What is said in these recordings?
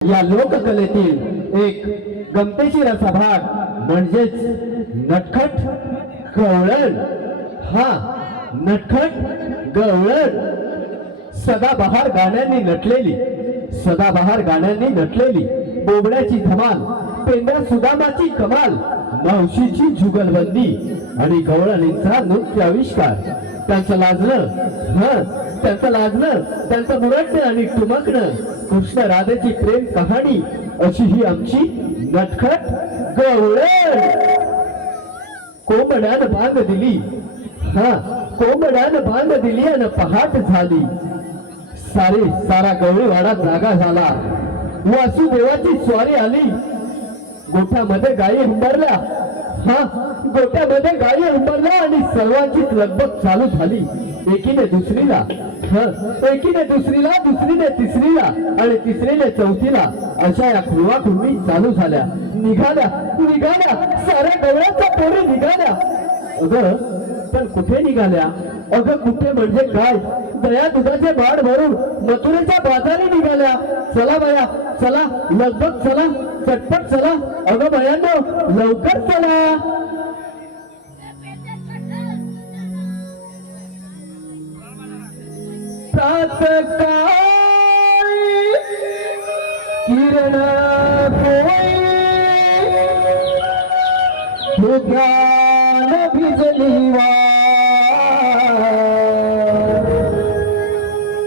या लोककलेतील एक गमतीशीर असा भाग म्हणजेच नटखट गवळण। हा नटखट गवळण सदाबहार गाण्यांनी नटलेली बोबड्याची धमाल, पेंड्या सुदामाची कमाल, मावशीची जुगलबंदी आणि गवळणींचा नृत्य आविष्कार। त्यांचं लाजणं त्यांचं मुरडणं आणि टुमकणं, कृष्ण राधेची प्रेम कहाणी, अशी ही आमची नटखट गवळण। कोंबड्यानं बांग दिली आणि पहाट झाली, सारा गवळीवाडा जागा झाला। वासुदेवाची स्वारी आली, गोठ्यामध्ये गायी हुंबरल्या आणि सर्वांचीच लगबग चालू झाली। एकीने दुसरीला, दुसरीने तिसरीला आणि तिसरीने चौथीला, अशा या खुळवाखुळवी चालू झाल्या। निघाल्या साऱ्या गवळ्याच्या पोरी निघाल्या। अगं पण कुठे निघाल्या? अगं कुठे म्हणजे काय? दया दुधाचे भाड भरून मथुरेच्या बाजारी निघाल्या। चला बाया चला, लगबग चला, चटपट चला, अगं बायांनो लवकर चला। प्रातःकाळी किरण कोई ध्यान भिजली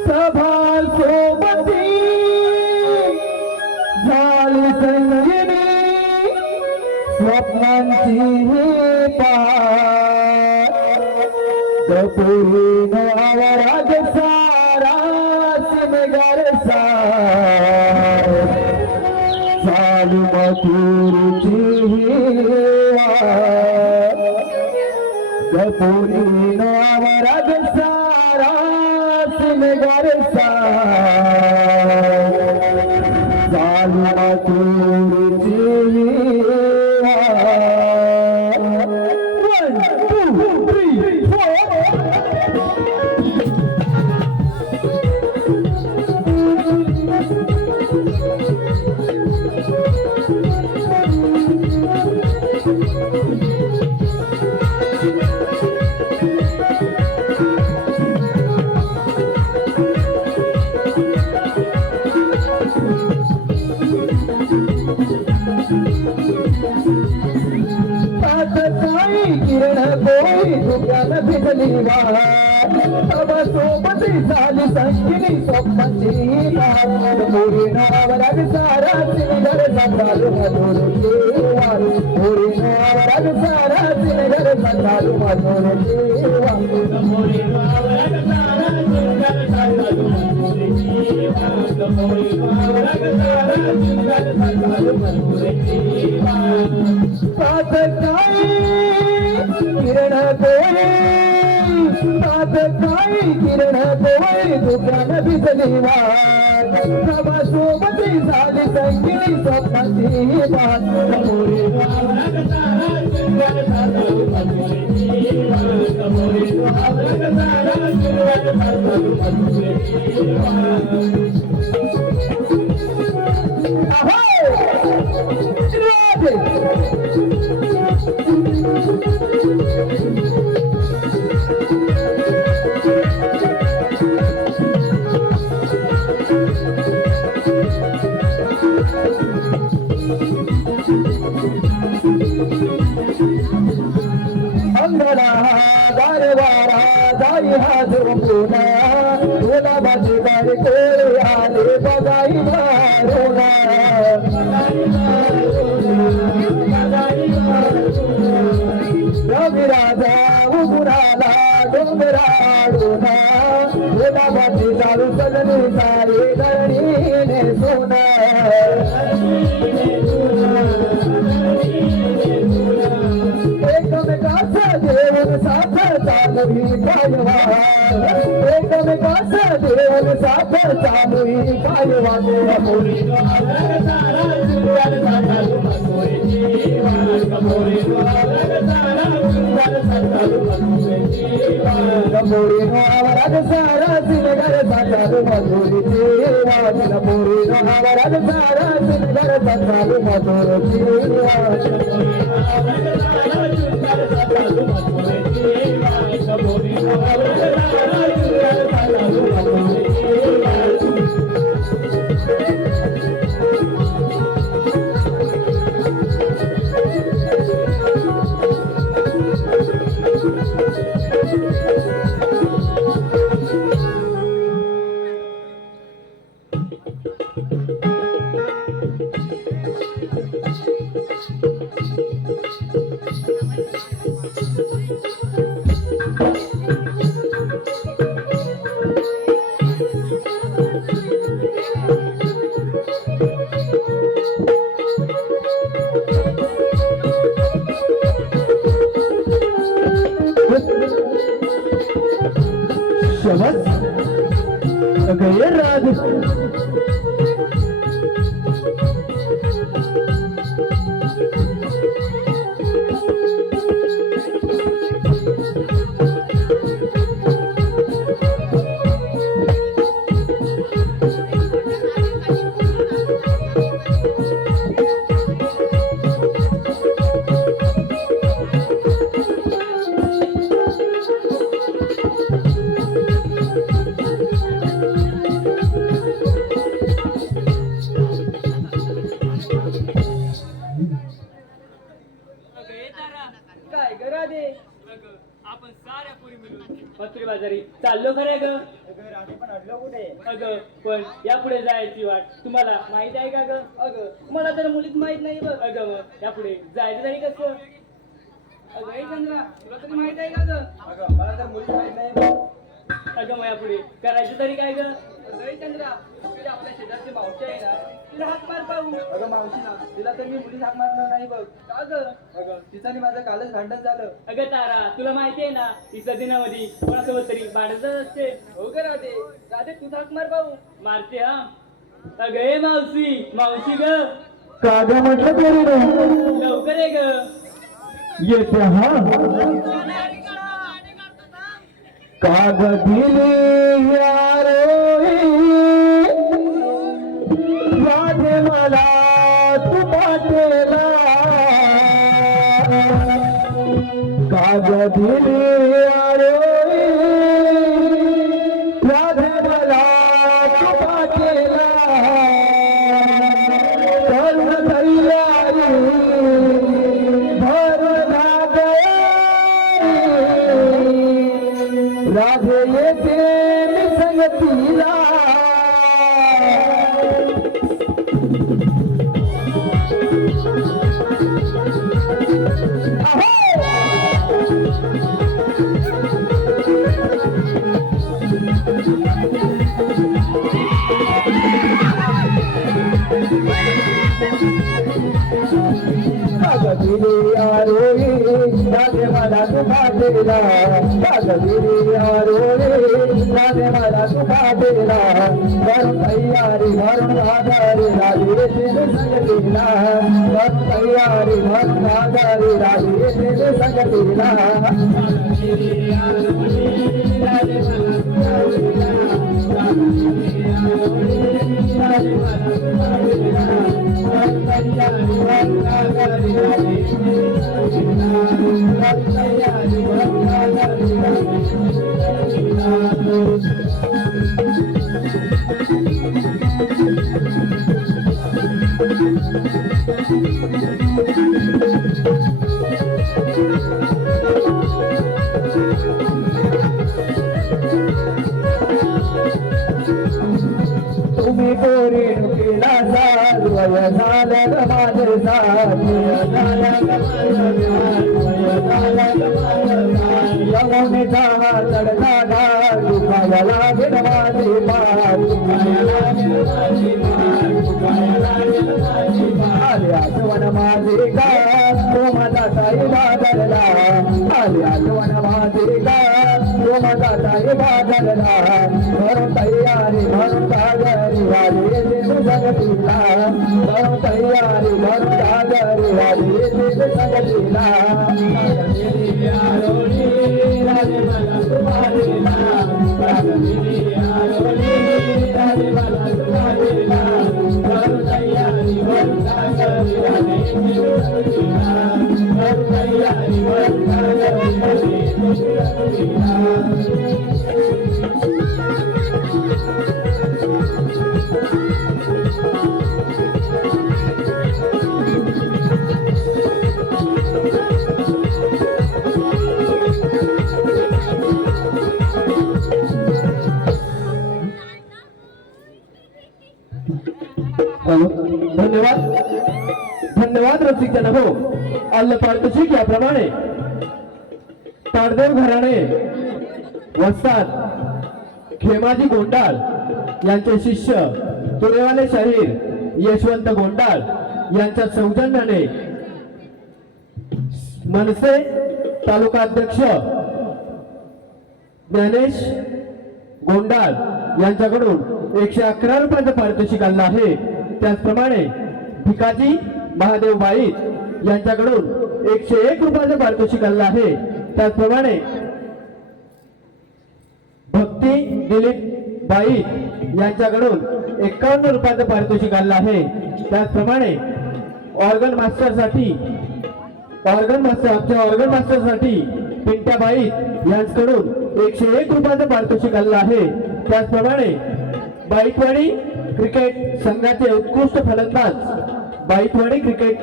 प्रभा सोबती झाली संगिनी, स्वप्नांची दपुरीन आवराग सारा सिमगर चालू मथुरची दपुरीन आवराग सारा सिमगर चालू मथुरची। किरण कोई दुकान भिजली प्रभा सोबती झाली संगिनी, स्वप्नांची मोरी नावराग सारा सिमगर चालू मथुरेची मोरी नावराग सारा सिमगर चालू मथुरेची मोरी नावराग सारा सिमगर चालू मथुरेची मोरी नावराग सारा सिमगर चालू मथुरेची। प्रातःकाळी किरण कोई दुकान भिजली प्रभा सोबती झाली संगिनी, स्वप्नांची मोरी नावराग सारा सिमगर चालू मथुरेची मोरी नावराग सारा सिमगर चालू मथुरेची। गारवारा जाई हाजरूना तुला बाजी बारी कोरे आले बगाई मारोना रवि राजा उगुराला डोंगराडूना तुला बाजी चालू सजनी सारे धरणीने सोना एकमेकाचा देऊन साथ चालू ही पायवान, एकमेकाचा देऊन साथ चालू ही पायवान। मोरी नावराग सारा सिमगर चालू मथुरेची मोरी नावराग सारा सिमगर चालू मथुरेची। पोरी नो आवाज सारा सिंगर चालू मधुरीची पोरी नो आवाज सारा सिंगर चालू मधुरीची गैरराज आपण साऱ्या पुरी मिळून पत्री बाजारी चाललो खरे ग. अगं पण या पुढे जायची वाट तुम्हाला माहित आहे का ग? अगं मला तर मुलीच माहित नाही बघ. अगं मग या पुढे जायचं तरी कसं? अगं हे चंद्रा तुला तरी माहित आहे का ग? अगं मला तर मुलीच माहित नाही बघ. अगं मग या पुढे करायचं तरी काय ग? अगं चंद्रा तुला आपल्या शेजारची मावशी आहे ना तिला हाक मार पाहू. अगं मावशी ना तिला तर मी मुलीच हाक मारणार नाही बघ. का ग? अगं तिचं आणि माझं कालच भांडण झालं. अगं तारा तुला माहिती आहे ना तिच्या दिनामध्ये कोणासोबत तरी भांडत असते. हो ग राधे राधे तू हाक मार पाहू. मारते हा. अगं ए मावशी मावशी ग का ग म्हटलं पोरीनो लवकर ये ग. येते हा कागदिली राधे मला तू पाठेला कागदिली राधे मला तू पाठेला कर्ण तैयारी भर राधे येते मी संगतीला कागदिली आरोही राधे मला तू पाठेला कागदिली आरोही राधे मला तू पाठेला वरून तैयारी भरून आधारी राधे तेरे संगतीला वरून तैयारी भरून आधारी राधे तेरे संगतीला तुम्ही गोरी केला साथ वय झालं ग माझे साथ यमुनेचा चढता घाट दुखाया लागेल माझी पाठ आले आठवण माझे का तो माझा साई बादरला आले आठवण माझे का तो माझा ताई बाजारला करून तयारी म्हणून सागरी वाली देव संगतीला करून तयारी म्हणून सागरी वाली देव संगतीला राजे मला तुम्हारीला रागवी आरोली राजे मला तुम्हारीला करून तयारी म्हणून सागरी वाली देव संगतीला करून तयारी म्हणून सागरी वाली देव संगतीला धन्यवाद धन्यवाद रसिक जन हो अल्ल पारितोषिक याप्रमाणे ताडदेव घराणे वस्ताद खेमाजी गोंडाळ यांचे शिष्य तुरेवाले शाहीर यशवंत गोंडाळ यांच्या सौजन्याने मनसे तालुका अध्यक्ष ज्ञानेश गोंडाळ यांच्याकडून 111 रुपयाचं पारितोषिक आलं आहे. त्याचप्रमाणे भिकाजी महादेव बाईत यांच्याकडून 101 रुपयाचं पारितोषिक आलं आहे. त्याचप्रमाणे भक्ती दिलीप बाईत यांच्याकडून 51 रुपयाचं पारितोषिक आलं आहे. त्याचप्रमाणे ऑर्गन मास्टरसाठी ऑर्गन मास्टरसाठी पिंट्या बाईत यांच्याकडून 101 रुपयाचं पारितोषिक आलं आहे. त्याचप्रमाणे बाईतवाडी क्रिकेट संघाचे उत्कृष्ट फलंदाज बाईतवाडी क्रिकेट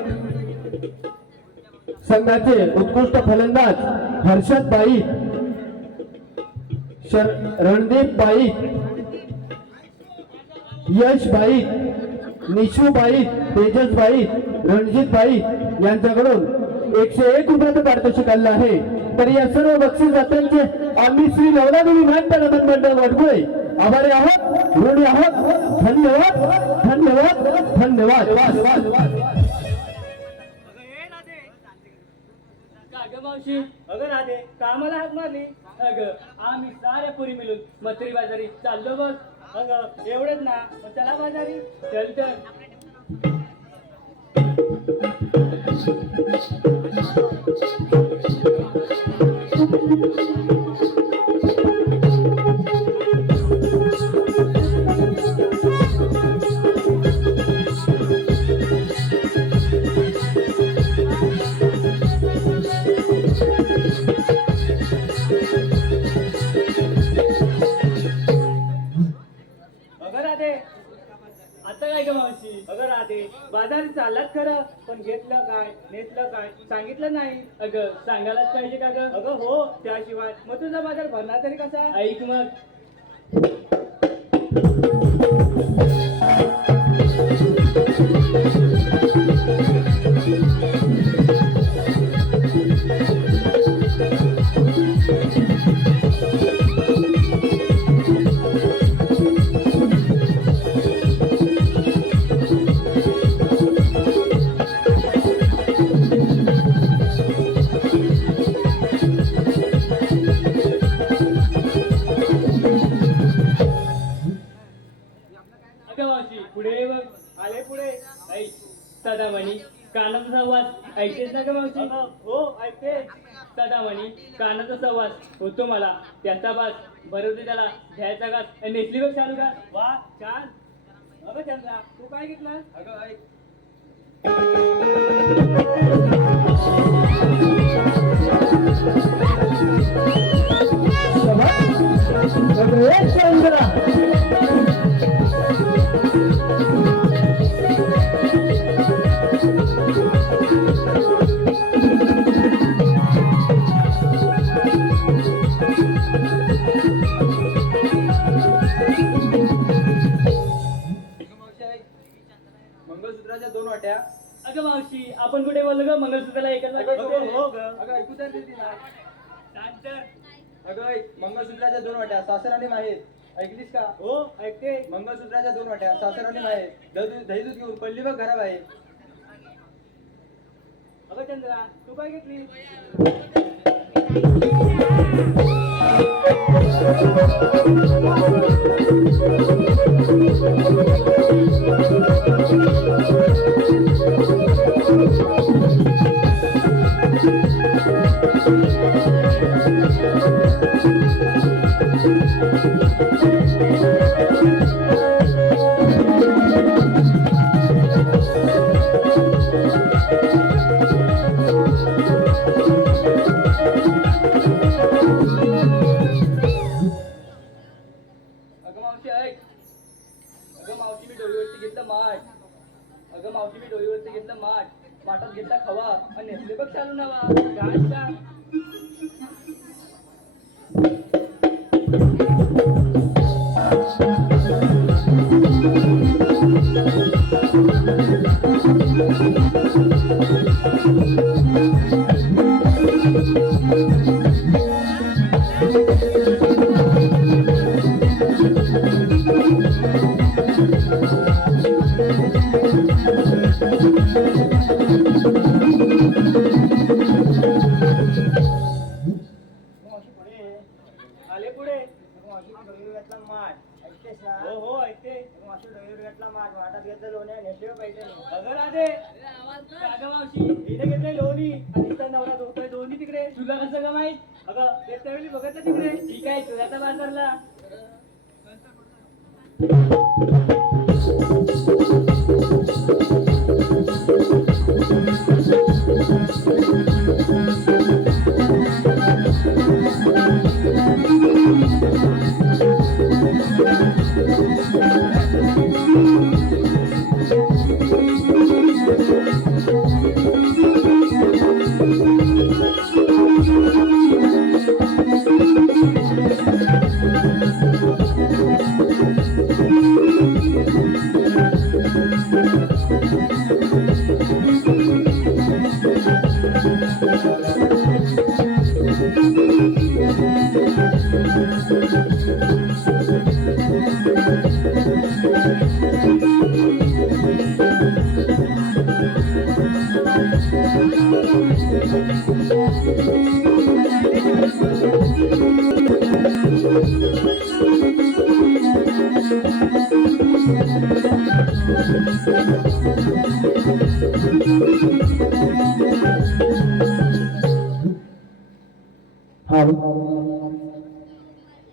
संघाचे उत्कृष्ट फलंदाज हर्षद बाईत रणदीप बाईत यश बाईत निशू बाईत तेजस बाईत रणजित बाईत यांच्याकडून 101 रुपयाचं पारितोषिक आलं आहे. तर या सर्व बक्षीस दात्यांचे आम्ही श्री नवलादेवी नाट्य रमण मंडळ वडगुळे आभारी आहोत ऋणी आहोत. धन्यवाद धन्यवाद धन्यवाद. अगं मावशी अगं राधे कामाला हात मारली. अगं आम्ही साऱ्या पुरी मिळून मथुरी बाजारी चाललो बघ. अगं एवढंच ना मग चला बाजारी चल तर. बाजारी चाललात खरं पण घेतलं काय नेतलं काय सांगितलं नाही. अगं सांगायलाच पाहिजे का ग. अगं हो त्याशिवाय मग तुझा बाजार भरणार तरी कसा. ऐक मग पुढे बघ आले पुढे. ऐक सदामणी कानाचा संवाद ऐकतेस ना ग मावशी. हो ऐकते. सदामणी कानाचा संवाद होतो मला त्याचा बास भरवते त्याला घ्यायचा घास नेसली बघ चालू का. वा छान. अगं चंद्रा तू काय घेतलं. अगं ऐक मंगळसूत्राच्या 2 वाट्या. अगं मावशी आपण कुठे बोललो ग मंगळसूत्राला एकच हो ग. अगं ऐकू तर दे तिला. अगं ऐक मंगळसूत्राच्या 2 वाट्या सासर आणि माहेर. ऐकलीस का. हो ऐकते. मंगळसूत्राच्या 2 वाट्या सासर आणि माहेर. दही दूध घेऊन पडली बघ घराबाहेर. अगं चंद्रा तू काय घेतली. अगं मावशी ऐक. अगं मावशी मी डोळीवरती घेतलं माठ. अगं मावशी मी डोळीवरती घेतलं माठ. माठात घेतला खवा आणि नेसले बघ चालू नवा. काय सांग? आले पुढे. हो हो ऐकते. अगं राधे. अगं मावशी हिने घेतले लोणी आणि तिचा नवरा धोतोय दोन्ही तिकडे. तुला कसं ग माहित? अगं ते त्यावेळी बघत ना तिकडे. ठीक आहे तुझ्या आता बाजारला.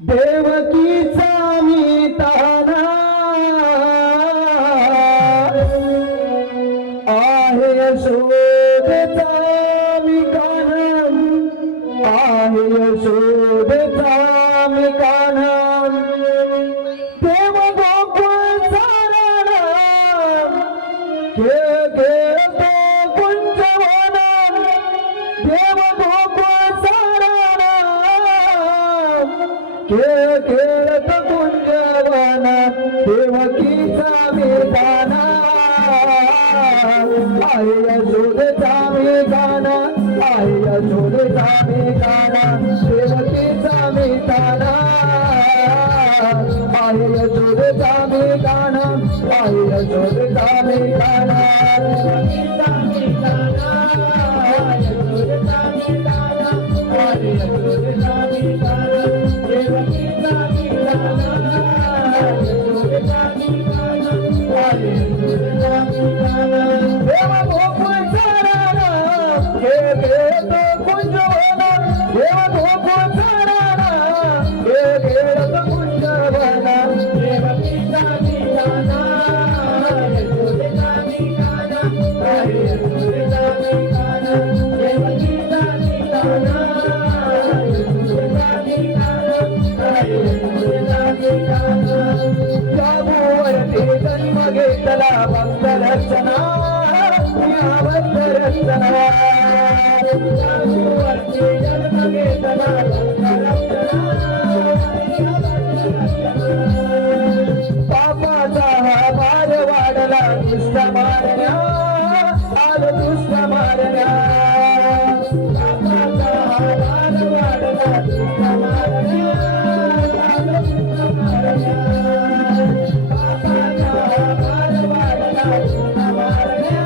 देवकीचा मी ताना आहे यशोदेचा मी कान्हा आहे यशोदेचा मी कान्हा देव गोकुळचा राणा खेळतो कुंजवना देव गोकुळचा राणा खेळत कुंजवना देवकीचा वेदाना आई यशोदेचा वेदाना आई यशोदेचा वेदाना देवकीचा वेदाना आई यशोदेचा वेदाना आई यशोदेचा वेदाना देवकीचा वेदाना आई यशोदेचा वेदाना आई यशोदेचा वेदाना देवकीचा वेदाना आई यशोदेचा वेदाना आई यशोदेचा वेदाना देव गोकुळचा राणा खेळतो कुंजवना देव गोकुळचा राणा खेळतो कुंजवना देवकीचा वेदाना यशोदेचा वेदाना आई यशोदेचा वेदाना देवकीचा वेदाना यशोदेचा वेदाना आई यशोदेचा वेदाना जाऊवरती जन्म घेतला भक्तरक्षणा भक्तरक्षणा जाऊवरती जन्म घेतला भक्तरक्षणा पापाचा हा भार वाढला दुष्ट मारण्या आल दुष्ट मारण्या पापाचा हा भार वाढला दुष्ट मारण्या आल दुष्ट मारण्या पापाचा हा भार वाढला दुष्ट मारण्या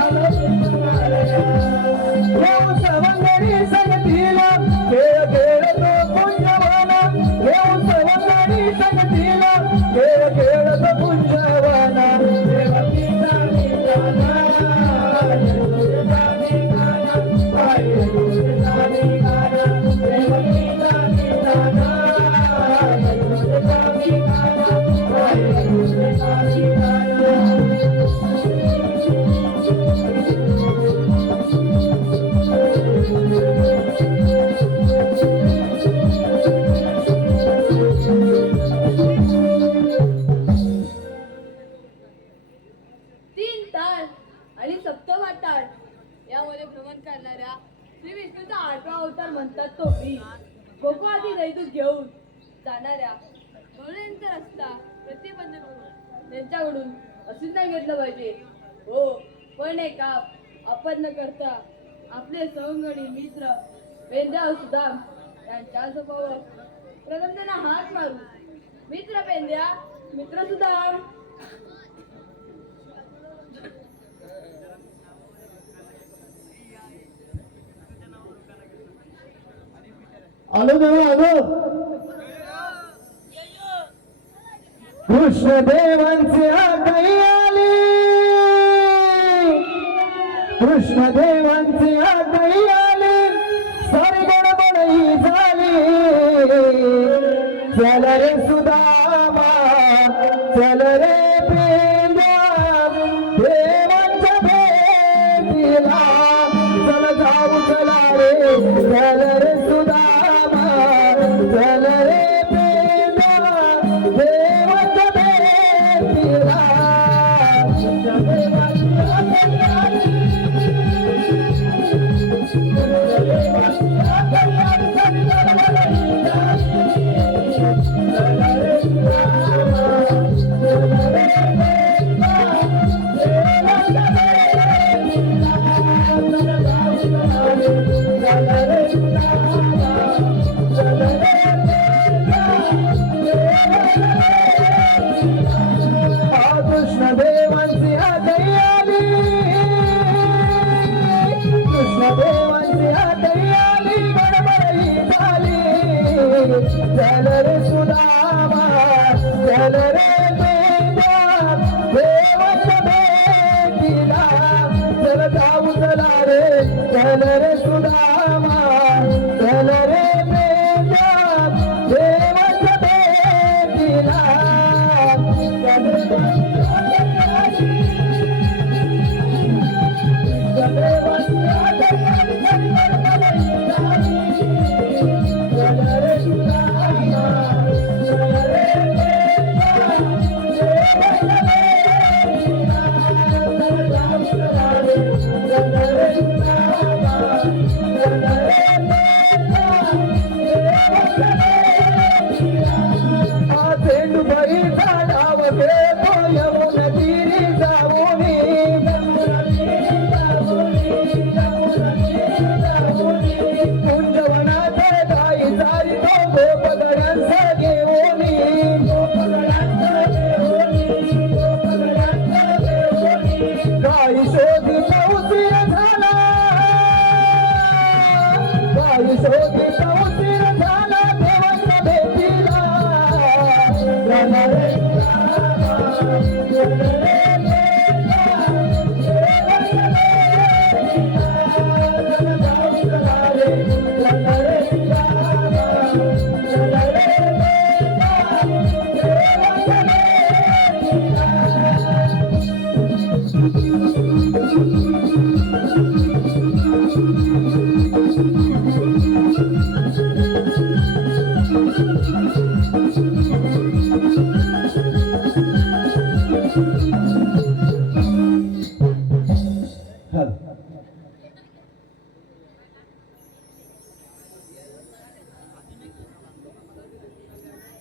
आल दुष्ट मारण्या सवंगडी सगतीला पाताळ आणि सप्त पाताळ यामध्ये भ्रमण करणाऱ्या श्री विष्णूचा 8वा अवतार म्हणतात तो मी. गोकुळातील दैदूत घेऊन जाणाऱ्या गवळ्यांचा रस्ता प्रतिबंध करून त्यांच्याकडून असेच नाही घेतलं पाहिजे. हो, पण एक काम आपण न करता आपले सवंगडी मित्र पेंद्या सुदाम यांच्या समोर प्रथम त्यांना हात मारू. मित्र पेंद्या, मित्र सुदाम. आलो देवा आलो. कृष्णदेवांचे आगई आली, कृष्णदेवांचे आगई आली, सारी गडबडही झाली. चल रे सुदामा, चल रे पेंद्या, देवांच्या भेटीला चल जाऊ चला रे. चल रे सुदामा, चल रे पेंद्या, देवांच्या भेटीला. कृष्णदेवांची आगई आली, कृष्णदेवांची आगई आली, गडबडही झाली. चल रे सुदामा, चल रे पेंद्या, देवाच्या भेटीला चल जाऊ चला रे. चल रे सुदामा, चल रे पेंद्या, देवाच्या भेटीला. झेंडूबाई झाडावर घेतो यमुन तीरी जाऊनी, कुंजवनात गाई चारितो गोपगणांचा घेऊनी. गाई शोधिता उशीर झाला, गाई शोधिता उशीर झाला, देवाच्या भेटीला.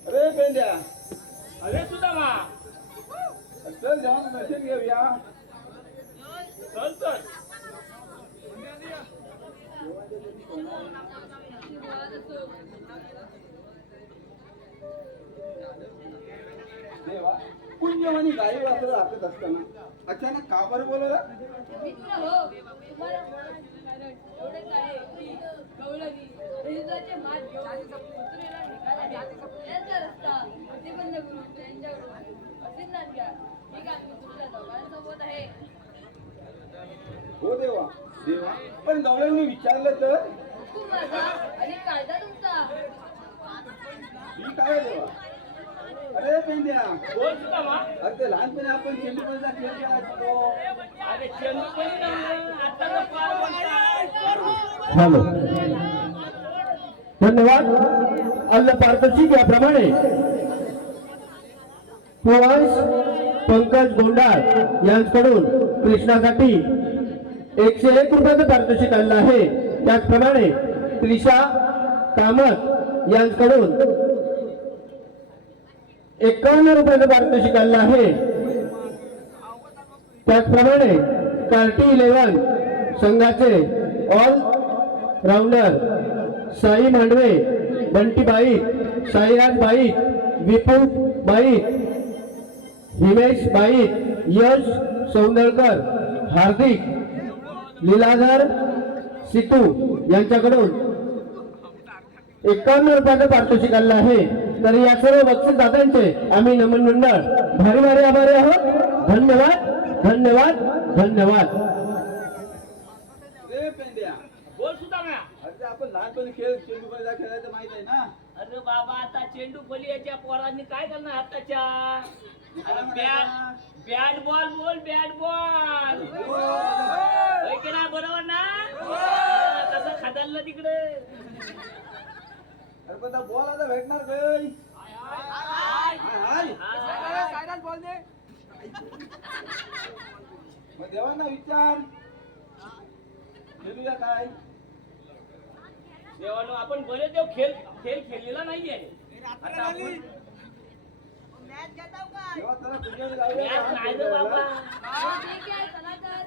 अरे पेंड्या, अरे सुदामा, चल जाऊन दर्शन घेऊया. चल चल. देवा, कुंजवानी गाई वासरं राखत असताना अचानक का बरं बोलवलं? मित्र हो, तुम्हाला कारण एवढेच आहे की गवळणी दैदूताचे मात घेऊन उत्तरेला निघाले. यांचा रस्ता प्रतिबंध करून त्यांच्याकडून असेच ना घ्या. ठीक आहे, मी तुमच्या दोघांसोबत आहे. हो देवा, देवा, पण गवळ्यांनी विचारलं तर हुकूम माझा आणि कायदा तुमचा. ही काय देवा? अरे पेंड्या, बोल सुदामा. अरे ते लहानपणी आपण चेंडूपणीचा खेळ खेळायचो. अरे चंदू पण आता तर फार म्हणतात. झालो. धन्यवाद. अल्ल पारदर्शी याप्रमाणे सुहास पंकज गोंडाळ यांच्याकडून कृष्णासाठी 101 रुपयाचं पारितोषिक आणलं आहे. त्याचप्रमाणे त्रिशा कामत यांच्याकडून 51 रुपयाचं पारितोषिक आणलं आहे. त्याचप्रमाणे कार्टी 11 संघाचे ऑल राऊंडर साई मांडवे, बंटी बाईक, साईराज बाईक, विपुल बाईक, हिमेश बाईक, यश सौंदरकर, हार्दिक लीलाधर सितू यांच्याकडून 51 रुपयाचं पारितोषिक आणलं आहे. तर या सर्व बक्षीसदात्यांचे आम्ही नमन मंडळ भारी भारी आभारी आहोत. धन्यवाद धन्यवाद धन्यवाद. रे पेंड्या, बोल सुद्धा ना. अरे आपण लहानपणी चेंडू बल्ला खेळायचं माहित आहे ना. अरे बाबा आता चेंडू फलियाच्या पोरांनी काय करणार आताच्या? अरे बॅट बॉल बोल, बॅट बॉल. होय की नाही? बरोबर ना? तसं खादाललं तिकडे. अरे पण बॉल आता भेटणार काय? मग देवांना विचार, खेळूया काय? देवानो आपण बरे देव खेळ खेळलेला नाहीये. आता आपण देवा चला तुझ्याकडे मॅच जाऊया. नाही रे बाबा. ठीक आहे चला तर.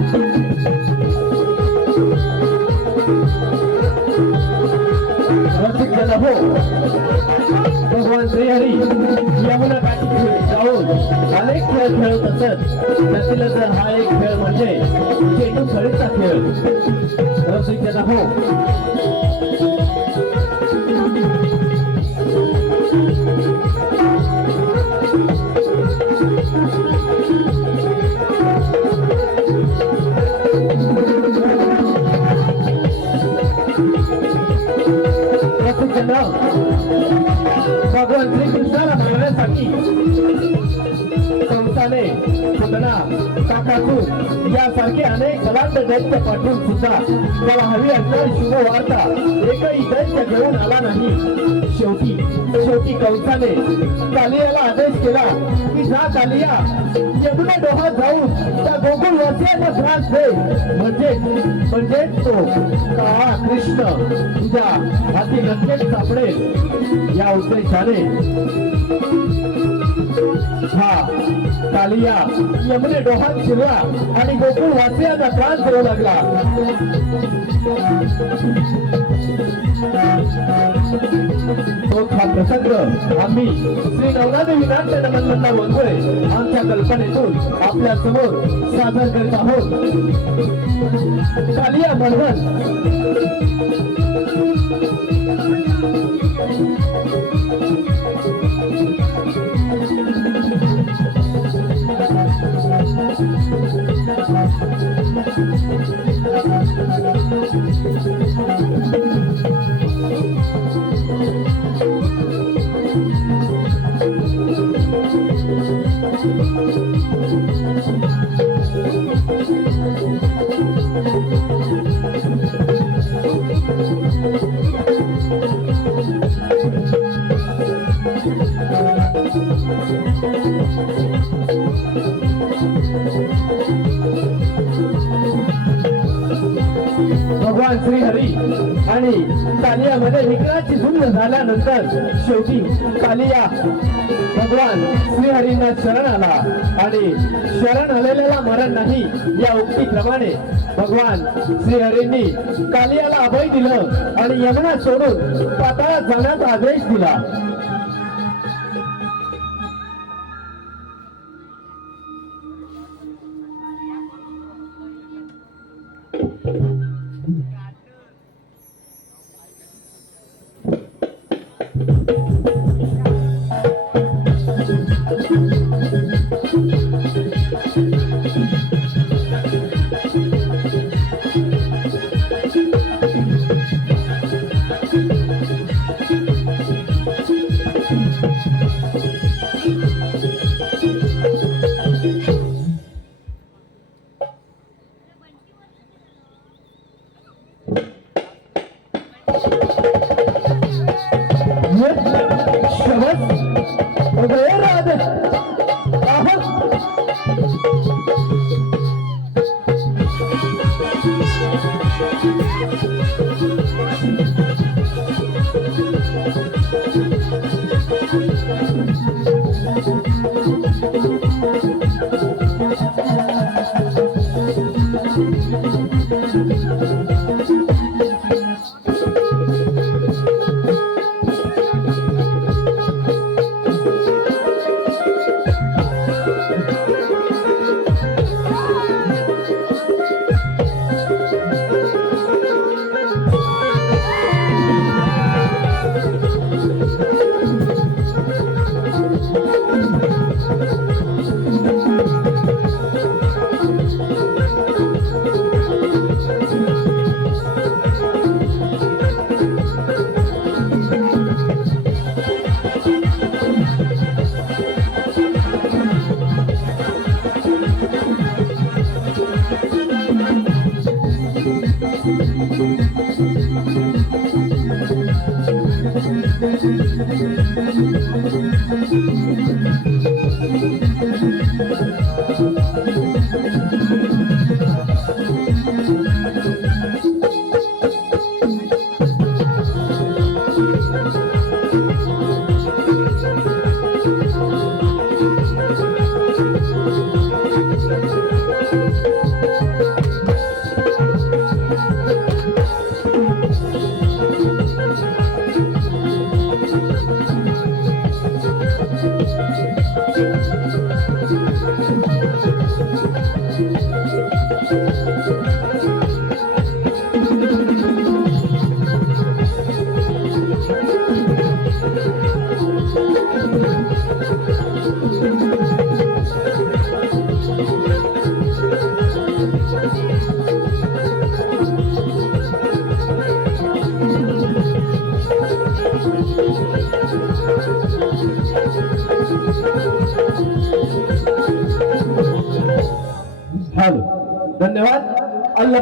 Thank you. हो भगवान श्रीहरी यमुना काठी जाऊन अनेक खेळ खेळत असत. त्यातीलच हा एक खेळ म्हणजे चेंडू खडीचा खेळ. रसिकजना हो भगवान श्रीकृष्णाला मिळवण्यासाठी कंसाने पुतना काकासूर यासारखे अनेक बलाढ्य दैत्य पाठवून सुद्धा त्याला हवी असणारी शुभ वार्ता एकही दैत्य घेऊन आला नाही. शेवटी कंसाने कालियाला आदेश केला की जा कालिया यमुना डोहात जाऊन त्या गोकुळ वासियांना त्रास दे म्हणजे तो काळा कृष्ण तुझ्या हाती नक्कीच सापडेल. या उद्देशाने हा कालिया यमुने डोहात शिरला आणि गोकुळ वासियांना त्रास देऊ लागला. तोच हा प्रसंग आम्ही श्री नवनादेवी नाट्य नमनमंडळ बोलतोय आमच्या कल्पनेतून आपल्या समोर सादर करीत आहोत. कालिया म्हणवत भगवान श्रीहरी आणि कालियामध्ये विक्राची झुंज झाल्यानंतर शेवटी कालिया भगवान श्रीहरींना शरण आला आणि शरण आलेल्याला मरण नाही या उक्तीप्रमाणे भगवान श्रीहरींनी कालियाला अभय दिलं आणि यमुना सोडून पाताळात जाण्याचा आदेश दिला.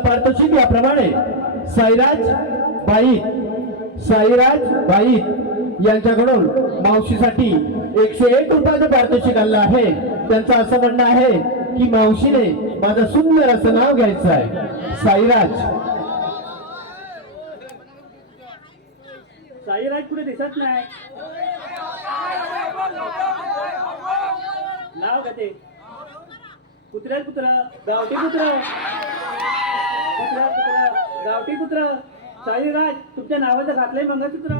पारितोषिक याप्रमाणे साईराज बाई यांच्याकडून मावशीसाठी 101 रुपयाचं पारितोषिक आणलं आहे. त्यांचं असं म्हणणं आहे की मावशीने माझं सुंदर असं नाव घ्यायचं आहे, साईराज. साईराज कुठे दिसत नाही. नाव का ते? कुत्र्या कुत्रा गावठी कुत्रा गावठी कुत्रा. साईराज तुमच्या नावाचं घातलंय मंगळसूत्र.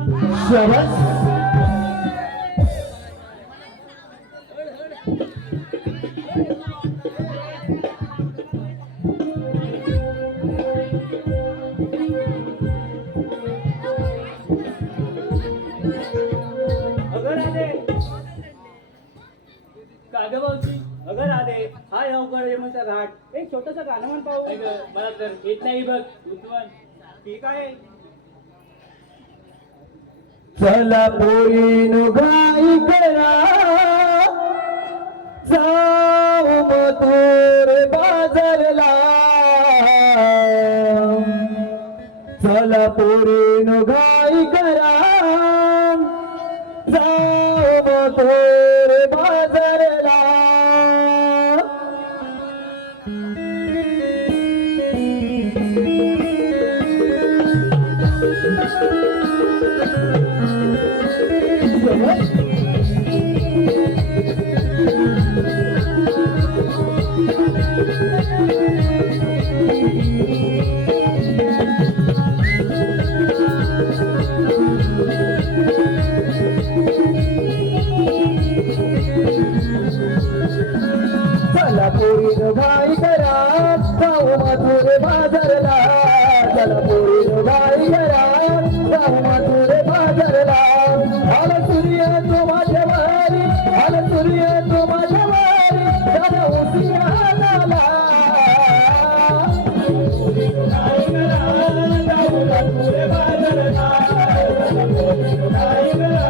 शाबास. अगं राधे, कागं भाऊजी. अगं राधे, हा अवघड यमुनाचा घाट. एक छोटस गाणं म्हण पाहू. मला तर येत नाही बघ. उद्वन ठीक आहे. चला पोरीनो घाई करा, जाऊ मथुर बाजारला. चला पोरीनो घाई करा, जाऊ मथुर बाजारला. चला पोरीनो घाई करा, जाऊ मथुर बाजारला. चला पोरीनो घाई करा, जाऊ मथुर बाजारला. आला सूर्य तो माझ्या वारी, आला सूर्य तो माझ्या वारी, त्याला उशिरा झाला. घाई करा, जाऊ मथुर बाजारला. चला पोरीनो घाई करा,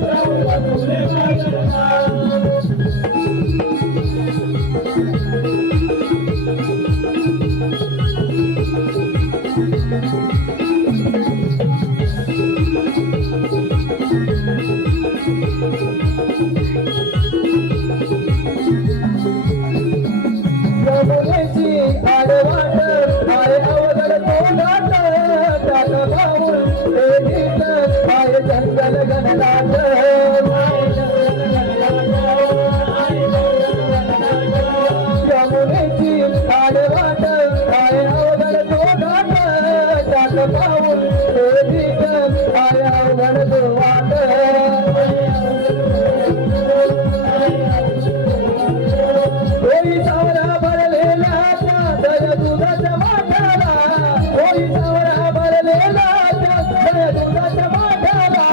जाऊ मथुर बाजारला. यमुनेची आडवाट आहे अवघड तोंडात, त्यात पाऊल हे गीत आहे जंगल गणनाथ. यमुनेची आडवाट आहे अवघड तोंडात, त्यात पाऊल हे गीत आहे अवघड तोंडात. होई सावरा भरलेला दया दुधाच्या माठाला, होई सावरा भरलेला दया दुधाच्या माठाला.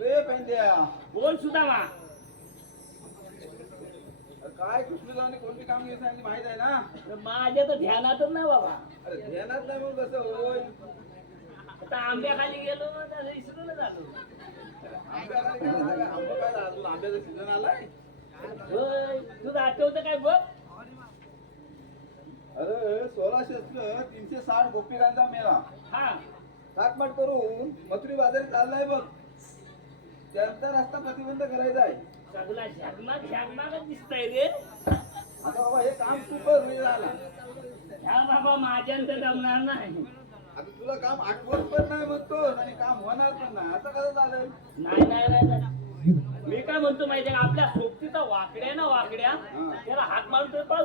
रे पेंड्या, बोल सुदामा. अरे काय कृष्णरावने कोणती कामगिरी सांगितली माहित आहे ना? माझ्या तर ध्यानातच नाही बाबा. अरे ध्यानात नाही म्हणून कसं होय? आता आंब्याखाली गेलो ना त्याला विसरूनच आलो. आंब्याला काय झालं? आंबा काय झालं? अजून आंब्याचा सीझन आलाय. होय, तुला आठवतं काय बघ? अरे 1660 गोपिकांचा मेळा हा, थाटमाट करून मथुरी बाजारी चाललाय बघ. त्यांचा रस्ता प्रतिबंध करायचा आहे. सगळा झगमागच दिसतंय रे. आता बाबा हे काम तू कर वेळ झाला. ह्या बाबा माझ्यांत जमणार नाही. आता तुला काम आठवत पण नाही म्हणतोस आणि काम होणार पण नाही, असं कसं चालेल? नाही नाही नाही नाही. मी काय म्हणतो माहितीये का, आपल्या सोबतीचा वाकड्या ना वाकड्या त्याला हात मारून तर पाहू.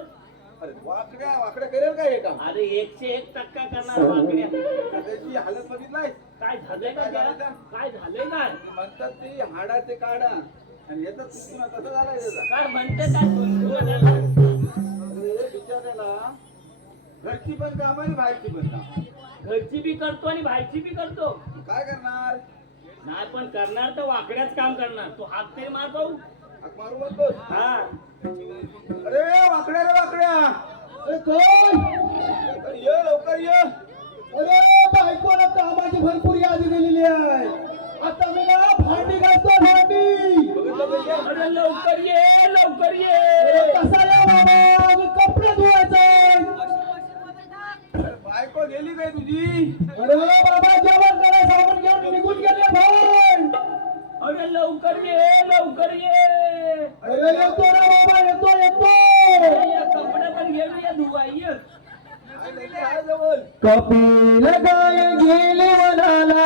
अरे वाकड्या करेल काय हे काम? अरे 101% करणार वाकड्या. त्याची हालत बघितलाय? काय झालंय का त्याला? काय झालंय काय? म्हणतात ते हाडाचे काढा आणि याचा तुटून कसं झालाय त्याचा? काय म्हणते काय तू? अरे बिचाऱ्याला घरची पण काम आणि बाहेरची पण काम. घरची बी करतो आणि बाहेरची बी करतो. काय करणार? नाही पण करणार तर वाकड्याच काम करणार. तू हात तरी मार पाहू. हाक मारू म्हणतोस? हा, अरे वाकड्या रे वाकड्या, अरे कोण? लवकर ये लवकर ये. अरे बायकोला कामाची भरपूर यादी दिलेली आहे. आता मी ना भांडी घासतो भांडी. बघितलं पाहिजे. अरे लवकर ये लवकर अरे ये. कसा या बाबा, मी कपडे धुवायचे. अरे बायको गेली काय तुझी? अरे बाबा जेवण करा, साबण घेऊन निघून गेले भाई. अरे लवकर ये लवकर ये. अरे येतो रे बाबा, येतो येतो. या कपडे पण घेऊया धुवाई. काय नाही आहे जवळ. कपिल गाय गेले वनाला,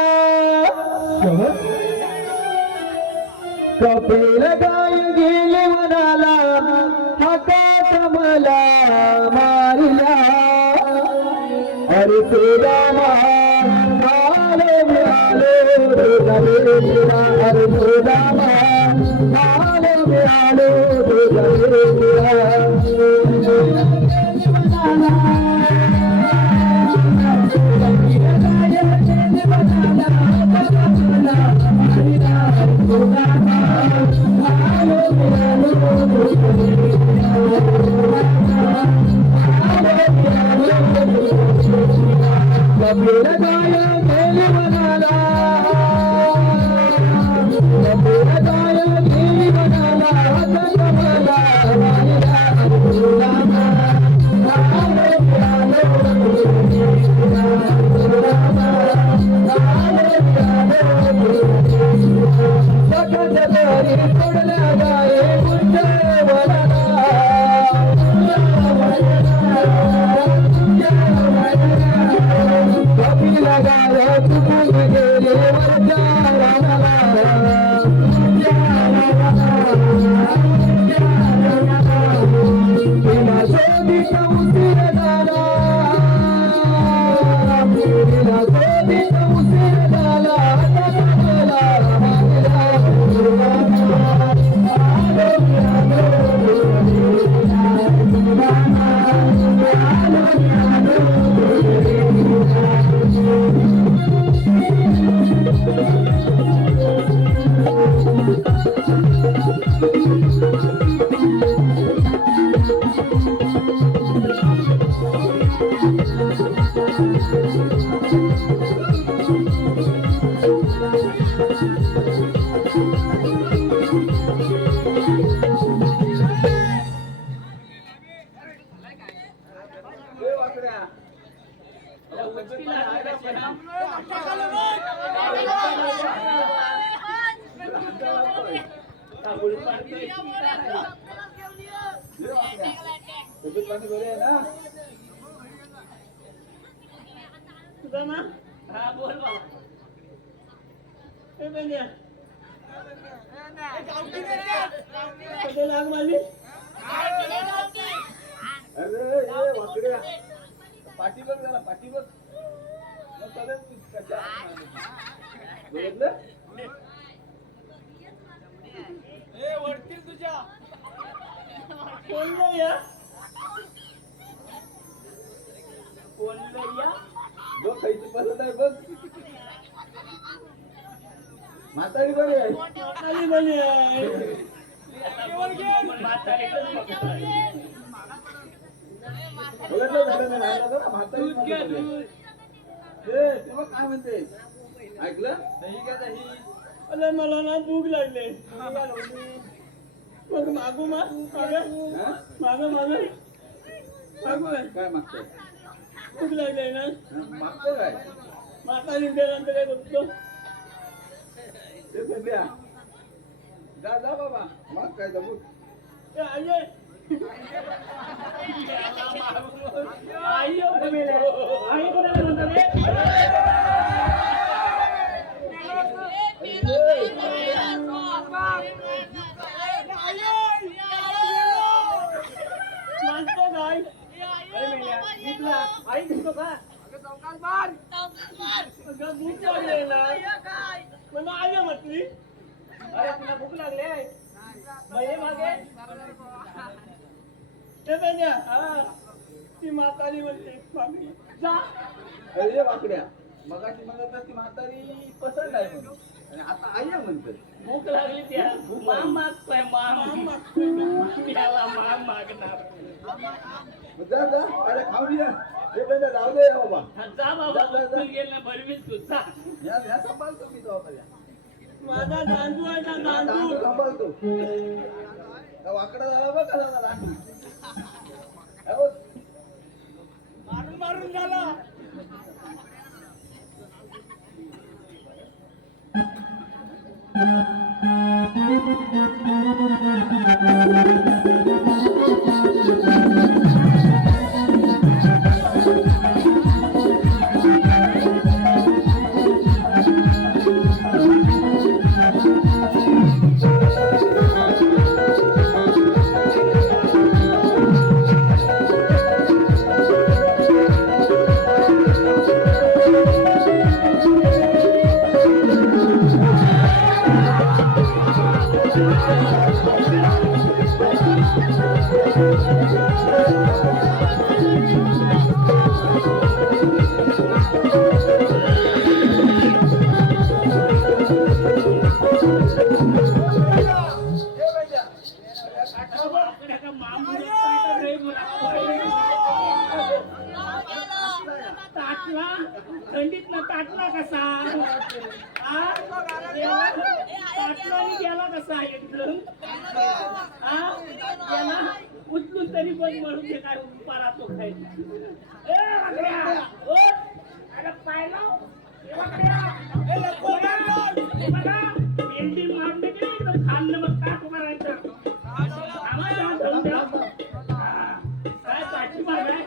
कपिल गाय गेले वनाला, हातात मला मारिला. अरे सुदामा आले मिळाले तुझा, अरे सुदामा आले मिळाले ए वाकड्या. या उचकीला आहे का शेणा? का गुळपाडतोय? तब्येत पाणी बरे आहे ना? तुझा ना? हा बोल बाबा. ए बेंड्या. कधी लाग मारली? अरे ए वाकड्या, पाठी बघ जरा, पाठी बघ. मग कळेल तू कशा बघितलं? कोण रे या? कोण रे या? बघ खायची पद्धत आहे बघ. म्हातारी बरी आहे म्हातारी बरी आहे. म्हातारीकडे बघतोय. बघितलं झालं नाही राहिलं का? म्हातारी दूध घ्या, बरी आहे. दूध. ए, तुला काय म्हणते ऐकलं दही घ्या दही अरे मला ना भूक लागले. मग मागू हा? मागं मागू आहे. काय मागतोय भूक लागले ना. मागतो काय म्हातारी गेल्यानंतर काय बघतो. ते सध्या जा जा बाबा मग काय जमू ए, आई आहे. आई आहे मेल्या. आई कोणाला म्हणतात रे? मानतो काय? अरे मेल्या, दिसला. आई दिसतो का? अगं, भूक लागली ना. मला आई आहे म्हटली. अरे तुला भूक लागली आहे. मग ये मागे. ते मेल्या, ती म्हातारी म्हणते मागे. जा. अरे वाकड्या मगाशी म्हणत ती म्हातारी पसंत आहे म्हणून आणि आता आई आहे म्हणते भूक लागली त्या. माम मागतोय माम. त्याला माम मागणार. मग जा जा अरे खाऊन या हे पण जाऊ दे बाबा जा बाबा, उचलून गेल ना भरवीस तू. जा. या सांभाळतो मी तो माझा दांडू आहे ना, दांडू. दांडू सांभाळतो त्या वाकडा झाला बघ कसा दांडू हो. मारून मारून झाला. ताटला थंडीत ना ताटला कसा ताटला गेला कसा एकदम त्याला उचलून तरी पण म्हणून ते काय पारा तो पेंटी मारणे की एकदम खाल्लं मग ताट मारायचं काय पाठी माराय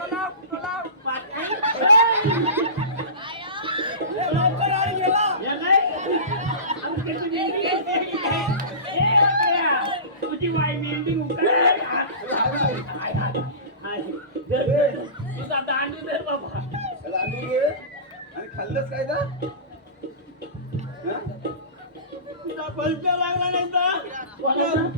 तुझी वाय मेंढी तुझा दांडू दे बाबा दांडू घे आणि खाल्लंच काय का तुझा पलट्या लागला नाही तर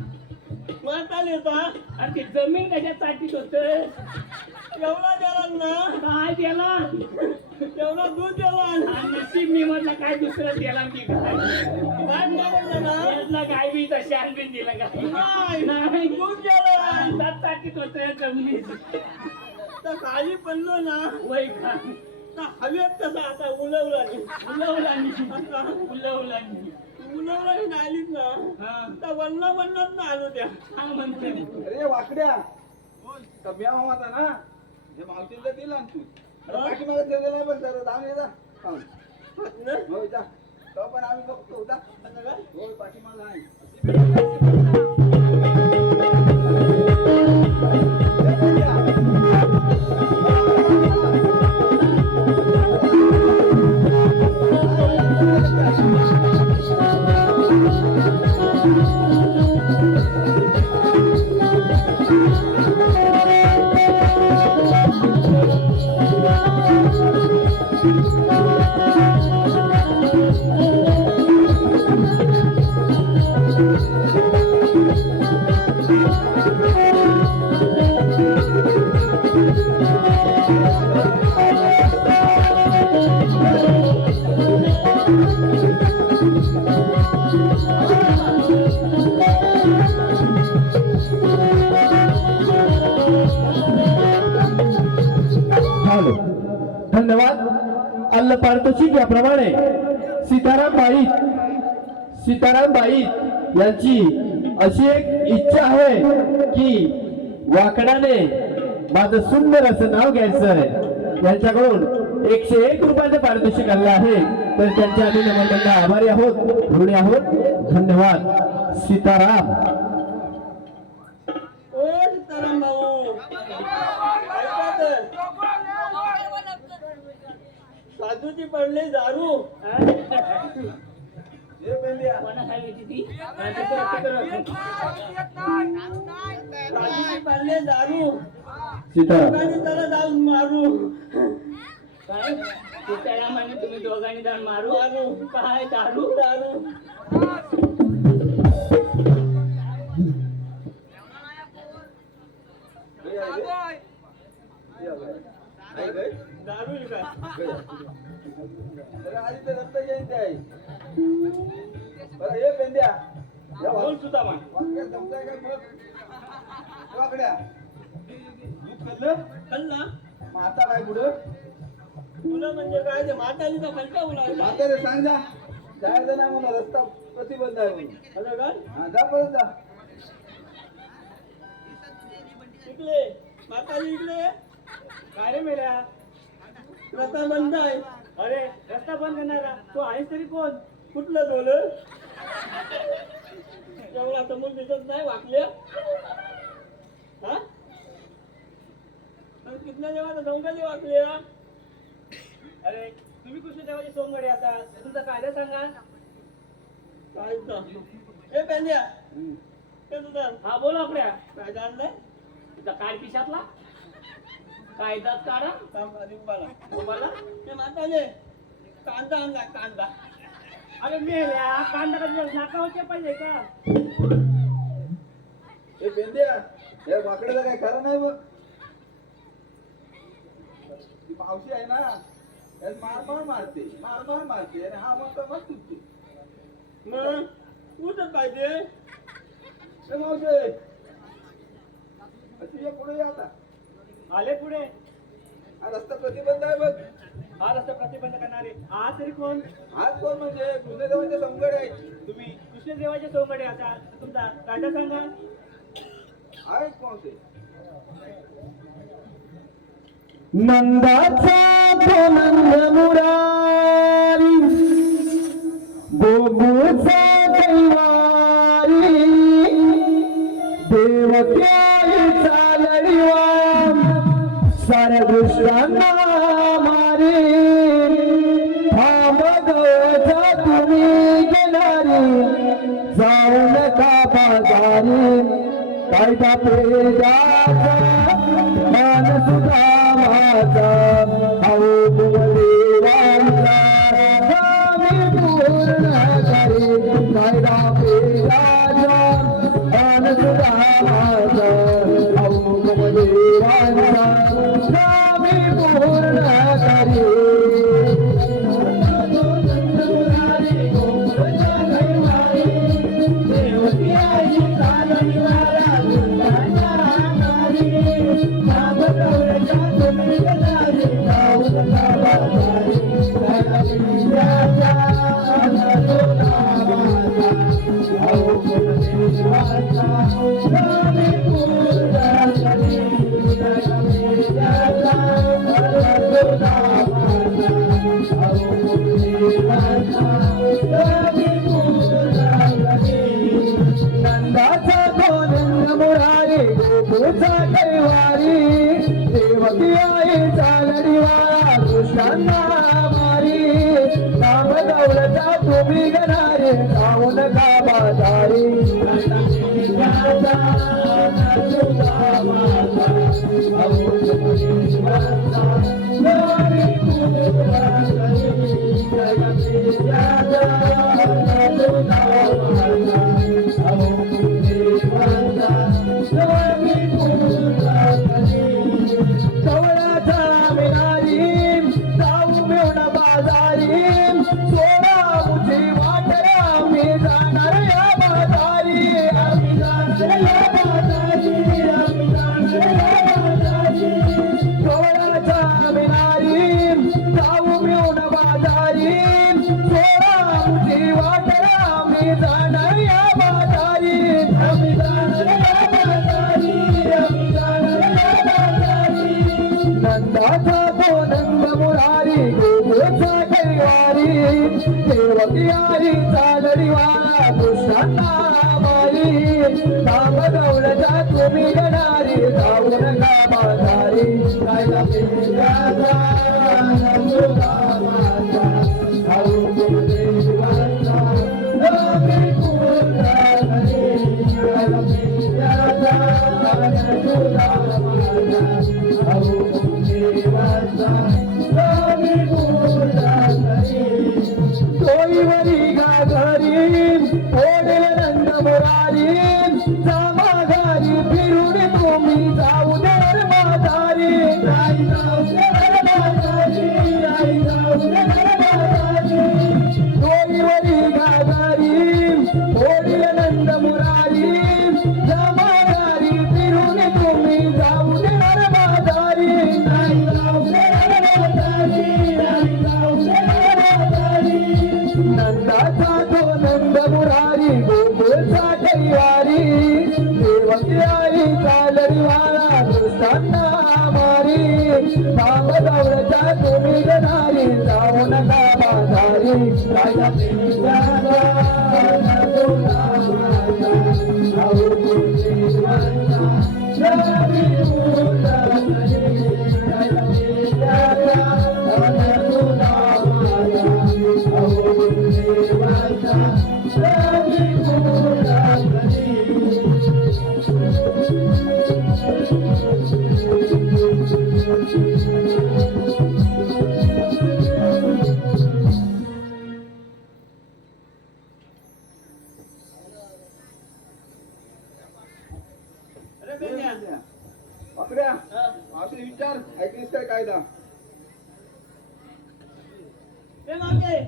वाटाल येता आणि ते जमीन कशात चाटीत होत एवढा द्याला ना काय द्याला एवढा दूध द्याला नशीब मी म्हटलं काय दुसरं द्याला की काय म्हटलं काय बी तशी आणून दिलं काय नाही दूध द्याला चाटीत होत जमिनीत तर खाली पडलो ना वय खा हवेत तसा आता उलवलानी आलीच ना तर वन्नात ना आलो त्या म्हणते अरे वाकड्या कम्या होता ना जे मावशीला दिला ना तू पाठीमागे ठेवलेला बघ जरा जाऊन ये जा हो जा तो पण आम्ही बघतो जा हो पाठीमागे Thank you. अल्ल पारितोषिक याप्रमाणे सीताराम बाई यांची अशी एक इच्छा आहे की वाकडाने माझं सुंदर असं नाव घ्यायचं आहे. यांच्याकडून 101 रुपयाचं पारितोषिक आलं आहे. तर त्यांच्या आम्ही नम्र आभारी आहोत, ऋणी आहोत. धन्यवाद. सीताराम. ओ सीताराम भाऊ ऐका तर. साधूची पडले दारू हे पेंड्या साधूची पडले दारू सीताराम. दोघांनी त्याला जाऊन मारू. काय सीतारामाने तुम्ही दोघांनी जाऊन मारू काय दारू दारू काय आधी तर रक्त जयंती आहे. बरं हे पेंड्या बोल सुद्धा मान वाक्यात जमताय काय मग वाकड्या दूध खाल्लं कल्ला माता काय पुढं तुला म्हणजे काय ते म्हातारीचा फलका उलायला म्हातारे सांग जा जायचं नाही म्हणा रस्ता प्रतिबंध आहे म्हणून असं का हा जा परत जा इकडे म्हातारी इकडे काय रे मेल्या रस्ता बंद आहे. अरे रस्ता बंद करणारा तू आहेस तरी कोण कुठलं बोल एवढा समोर दिसत नाही वाकल्या हा कितना देवाचा जंगली वाकल्या. अरे तुम्ही कृष्ण देवाचे सोमगडे आता तुमचा कायदा सांगा कायदा ए पेंड्या ते तुझा हा बोल आपल्या कायदा आणलाय तुझा काय पिशातला कायदाच काढा तुम्हाला ते म्हाताले कांदा आणलाय कांदा. अरे मेल्या कांदा कधी नाकावरचे पाहिजे का हे पेंड्या या वाकड्याला काय खरं नाही बघ ती मावशी आहे ना त्यात मारमार मारते आणि हा म्हणतो मग तुझी मग कुठं पाहिजे हे मावशी तुझ्या पुढे या आता आले पुढे हा रस्ता प्रतिबंध आहे बघ हा रस्ता प्रतिबंध करणारे हा तरी कोण आज कोण म्हणजे कृष्णदेवाचे संकट आहे तुम्ही कृष्णदेवाचे सोंगडे असाल तुमचा कायदा सांगा. आहे कोण ते नंदाचा तो नंद मुरारी गोकुळचा कैवारी देवक्याचा लढिवा साऱ्या दुष्टांना मारे थांबगवचा तुम्ही गेलारी जाऊ नका बाजारी कायदा पेजाचा मान सुद्धा माझा भाऊ देवांचा स्वामी पूर्ण करे कायदा पेजाचा मान सुद्धा माझा भाऊ देवांचा स्वामी पूर्ण करे. नंदाचा गोविंद मुरारी गोकुळचा कैवारी देवकी आईचा लढिवाळा दुष्टांना मारी नाम दौलता तुम्ही गणारे जाऊ नका बाजारी जाऊ मिळून कैवारी देवकी आई चालडी वाळा कृष्णांना मारी काम गवळच्या तुम्ही येणारी जाऊ नका माझारी कायदा पिंजाचा नंदुका माझा खाऊ देवाचा नवी पूजा करी कायदा पिंजाचा नंदुका माझा खाऊ देवाचा नवी पूजा करी तोईवरी गागरी थोडे नंद मुरारी जामा घरी फिरून तुम्ही जाऊ दर माझारी आई जाऊ दर माझारी आई जाऊ दर माझारी तोईवरी गागरी थोडे नंद मुरारी जामा घरी फिरून तुम्ही जाऊ दर माझारी आई जाऊ दर माझारी आई जाऊ दर माझारी नंदाचा तो नंद मुरारी गोकुळचा कैवारी देवकी आई चालडी वाळा कृष्णांना मारी काम गवळच्या तुम्ही गणारी जाऊ नका माझारी कायदा पिंजाचा नंदुका माझा खाऊ देवाचा नवी पूजा करी कायदा पिंजाचा नंदुका माझा खाऊ देवाचा नवी पूजा करी अरे बेंड्या वाकड्या आपले विचार ऐकलीस काय कायदा ते मागे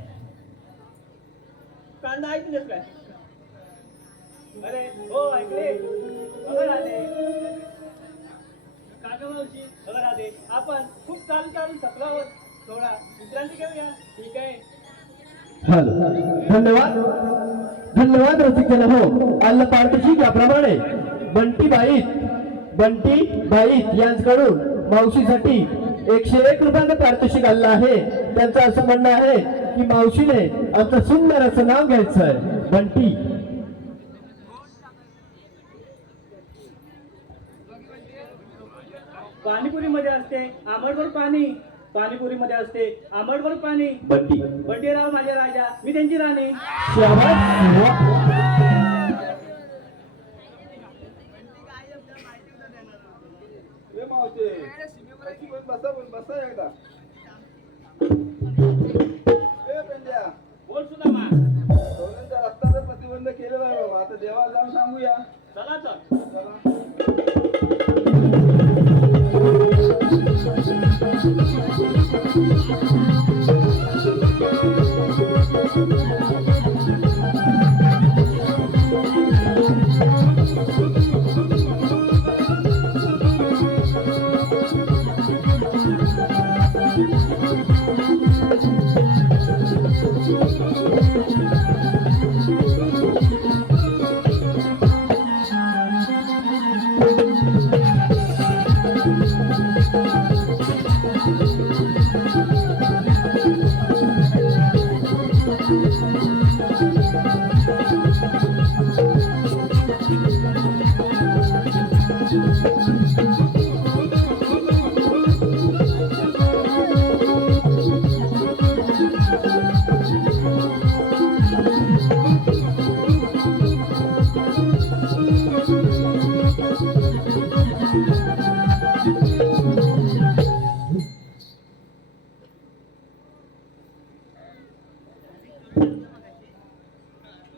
कांदा ऐकलेस काय अरे हो ऐकले अगं राधे काका मावशी अगं राधे आपण खूप चालू थकलो आहोत थोडा विश्रांती घेऊया ठीक आहे धन्यवाद धन्यवाद रसिकजन हो आलं पार्टीशी याप्रमाणे बंटी बाईत यांच्याकडून मावशीसाठी 101 रुपयांचं पारितोषिक आलं आहे. त्यांचं असं म्हणणं आहे की मावशीने आमचं सुंदर असं नाव घ्यायचं आहे बंटी. पाणीपुरी मध्ये असते आंबटभर पाणी पाणीपुरी मध्ये असते आंबटभर पाणी बंटी राव माझ्या राजा मी त्यांची राणी. मावशे बसा एकदा पेंड्या बोल सुद्धा मा धोरणच्या रस्त्याचं प्रतिबंध केलेला आहे बाबा. आता देवाला जाऊन सांगूया. चला तर चला.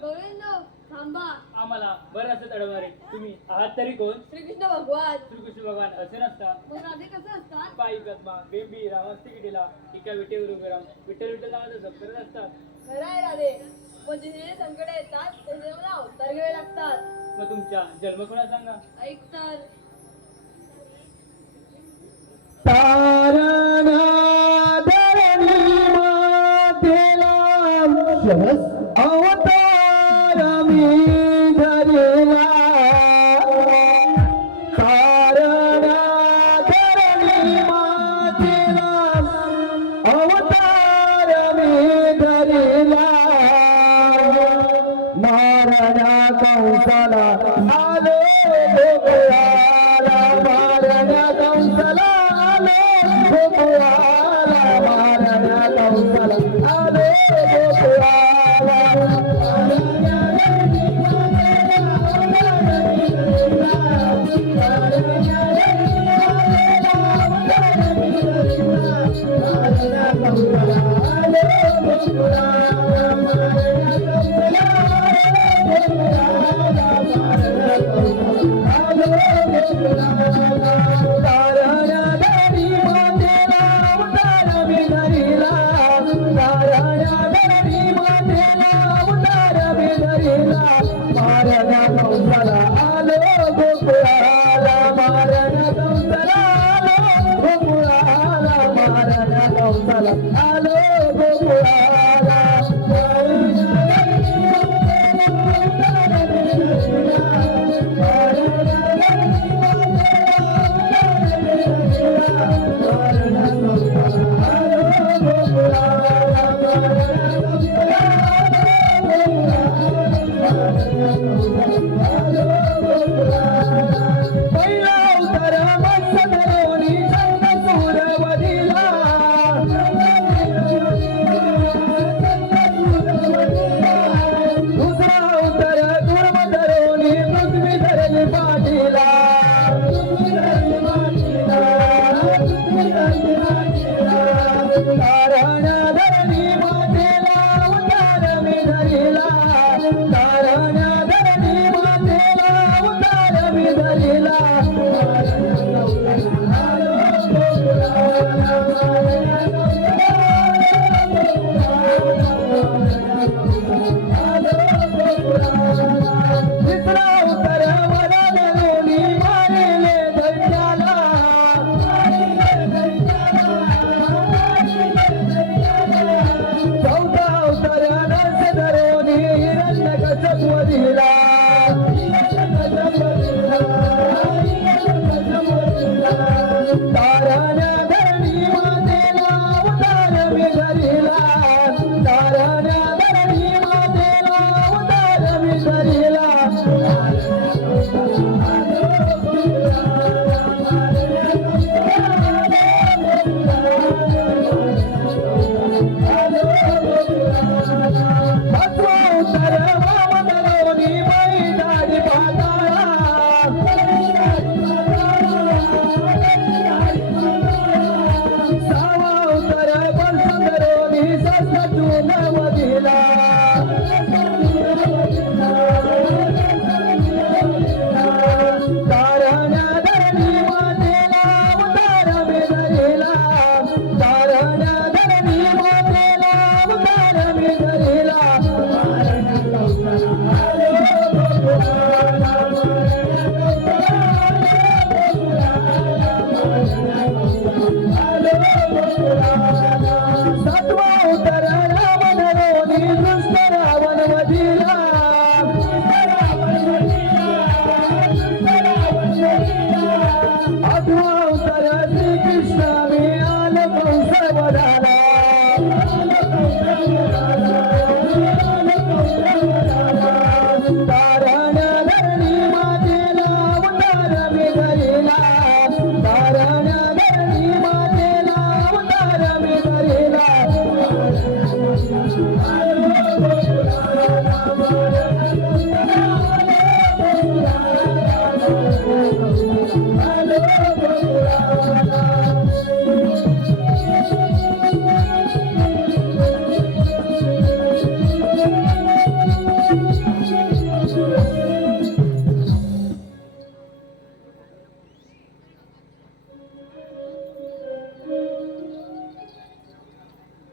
गोविंद थांबा. आम्हाला बरं असं तडवणारे तुम्ही आहात तरी कोण? श्रीकृष्ण भगवान. श्रीकृष्ण भगवान असे नसतात. मग राधे कसं असतात? पायी पद्मा बेंबी रामास्ती किटीला एका विटेवर उभे राहून विठ्ठल विठ्ठल नावाचा जप करत असतात. खरं आहे राधे. पण जे संकट येतात त्याचे मला अवतार घ्यावे लागतात. मग तुमच्या जन्म कोणा सांगा. ऐक तर अवतार मी धरला तारणा धरणी मातेला अवतार मी धरिला मारण्या कंसाला आलो गोकुळाला मारण्या कंसाला आलो गोकुळाला मारण्या कंसाला आलो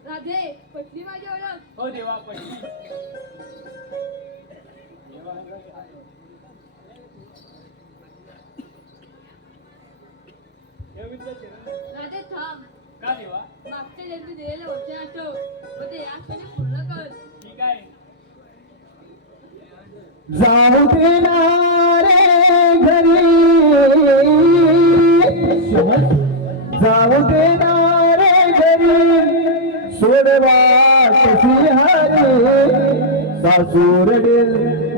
राधे पटली माझी ओळख. हो देवा पण राधे थांब. का देवा? मागच्या जन्मी दिलेले वचन आठव व ते या क्षणी पूर्ण कर. ठीक आहे. जाऊ दे ना रे घरी जाऊ दे ना रे घरी सोडवा श्रीहरी सासूरडे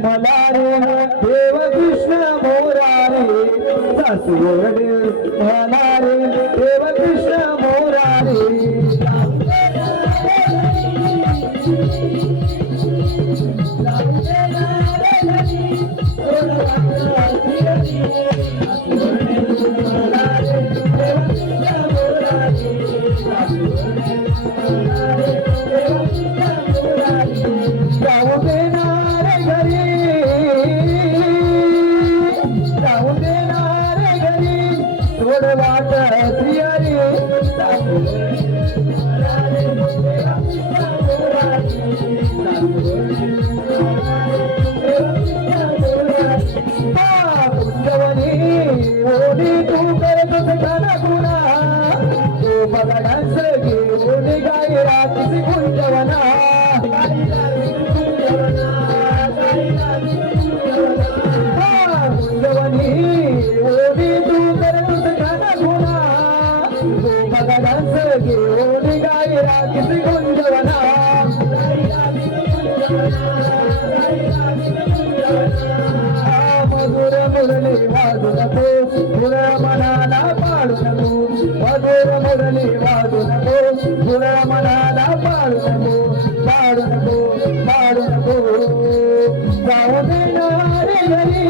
मला रे देव कृष्ण मोरारे सासूरडे मला रे देव कृष्ण मोरारे जाऊ देणार घरी जाऊ देणार घरी सोड वाट श्रीहरी कुंजवनी ओढी तू करतोस गाणं गुणा तू बघा डान्स घेऊन गाय रात्री कुंजवना कुंजवनी ओढी तू करतोस गाणं गुणा तू बघा डान्स घेऊन गाय रात्री कुंजवना मधुर मुरली वाजू नको तुला मनाला पाडू नको मधुर मुरली वाजू नको तुला मनाला पाडू नको पाडू नको पाडू नको जाऊ देणार घरी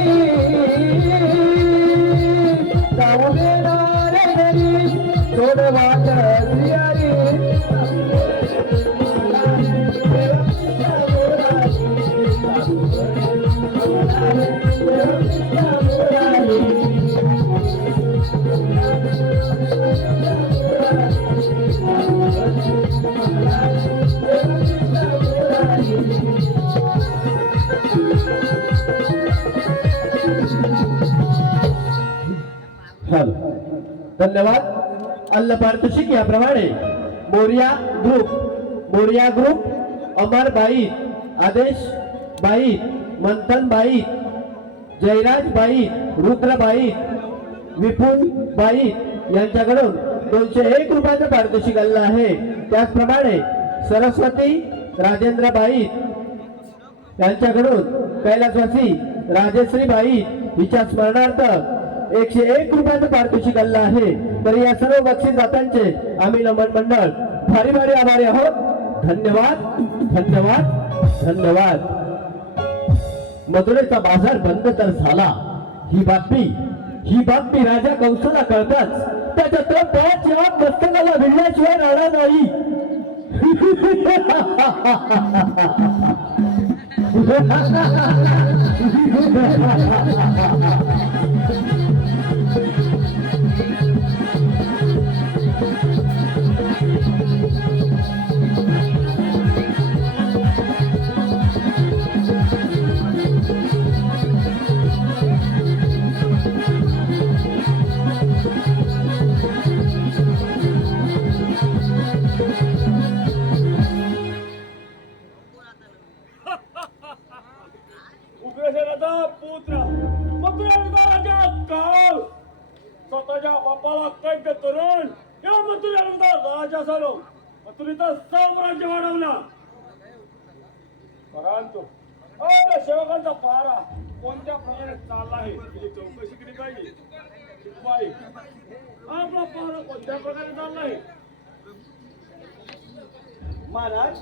जाऊ देणार घरी सोड वाट श्रीहरी धन्यवाद. अल्ल पारितोषिक याप्रमाणे मोरिया ग्रुप अमर बाई, आदेश बाई, मंथन बाई, जयराज बाई, रुद्रबाई, विपुल बाई यांच्याकडून 201 रुपयाचं पारितोषिक आलेलं आहे. त्याचप्रमाणे सरस्वती राजेंद्र बाई यांच्याकडून कैलासवासी राजश्री बाई हिच्या स्मरणार्थ 101 रुपयाचं पारितोषिक आलेलं आहे. तर या सर्व बक्षीसदात्यांचे आम्ही नमन मंडळ भारी भारी आभारी आहोत. धन्यवाद धन्यवाद धन्यवाद. मथुरेचा बाजार बंद तर झाला. ही बातमी राजा कंसाला कळताच त्याच्या तो पाच यात मस्तकाला भिडल्याशिवाय राहणार नाही. उग्रसेनाचा पुत्र मथुरेचा काळ स्वतःच्या बापाला कैद करून या मथुरेचा राजा झालो. मथुरेचं साम्राज्य वाढवला. परंतु आपल्या सेवकांचा पारा कोणत्या प्रकारे चालला आहे याची चौकशी केली पाहिजे. बाई, आपला पारा कोणत्या प्रकारे चालला आहे? महाराज,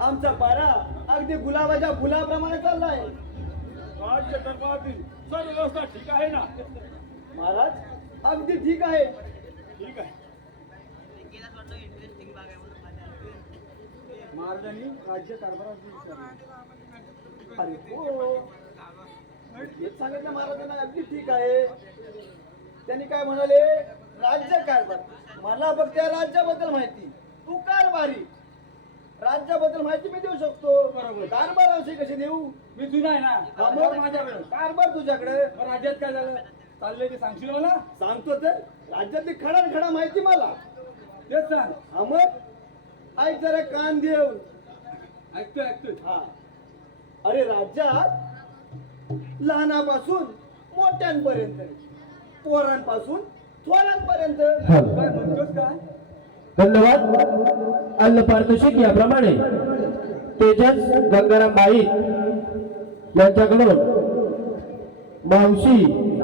आमचा पारा अगदी गुलाबाच्या फुलाप्रमाणे चाललाय. राज्य दरबारातील सर्व व्यवस्था ठीक आहे ना? महाराज, अगदी ठीक आहे. ठीक आहे. महाराजांनी राज्य कारभारात अरे हो, हेच सांगितलं महाराजांना. अगदी ठीक आहे. त्यांनी काय म्हणाले? राज्य कारभार. मला फक्त या राज्याबद्दल माहिती. तू कारभारी. राज्याबद्दल माहिती मी देऊ शकतो. बरोबर. कारभाराविषयी कशी देऊ? मी जुना आहे ना. कारभार माझ्याकडे. कारभार तुझ्याकडे. मग राज्यात काय झालं चाललंय ते सांगशील मला? सांगतो तर. राज्यातली खडा माहिती मला. तेच सांग. हा मग ऐक जरा कान देऊ. ऐकतोय. हा. अरे राज्यात लहानापासून मोठ्यांपर्यंत, पोरांपासून थोरांपर्यंत काय म्हणतोस काय? धन्यवाद. अन्न पारितोषिक याप्रमाणे तेजस गंगाराम बाई यांच्याकडून मावशी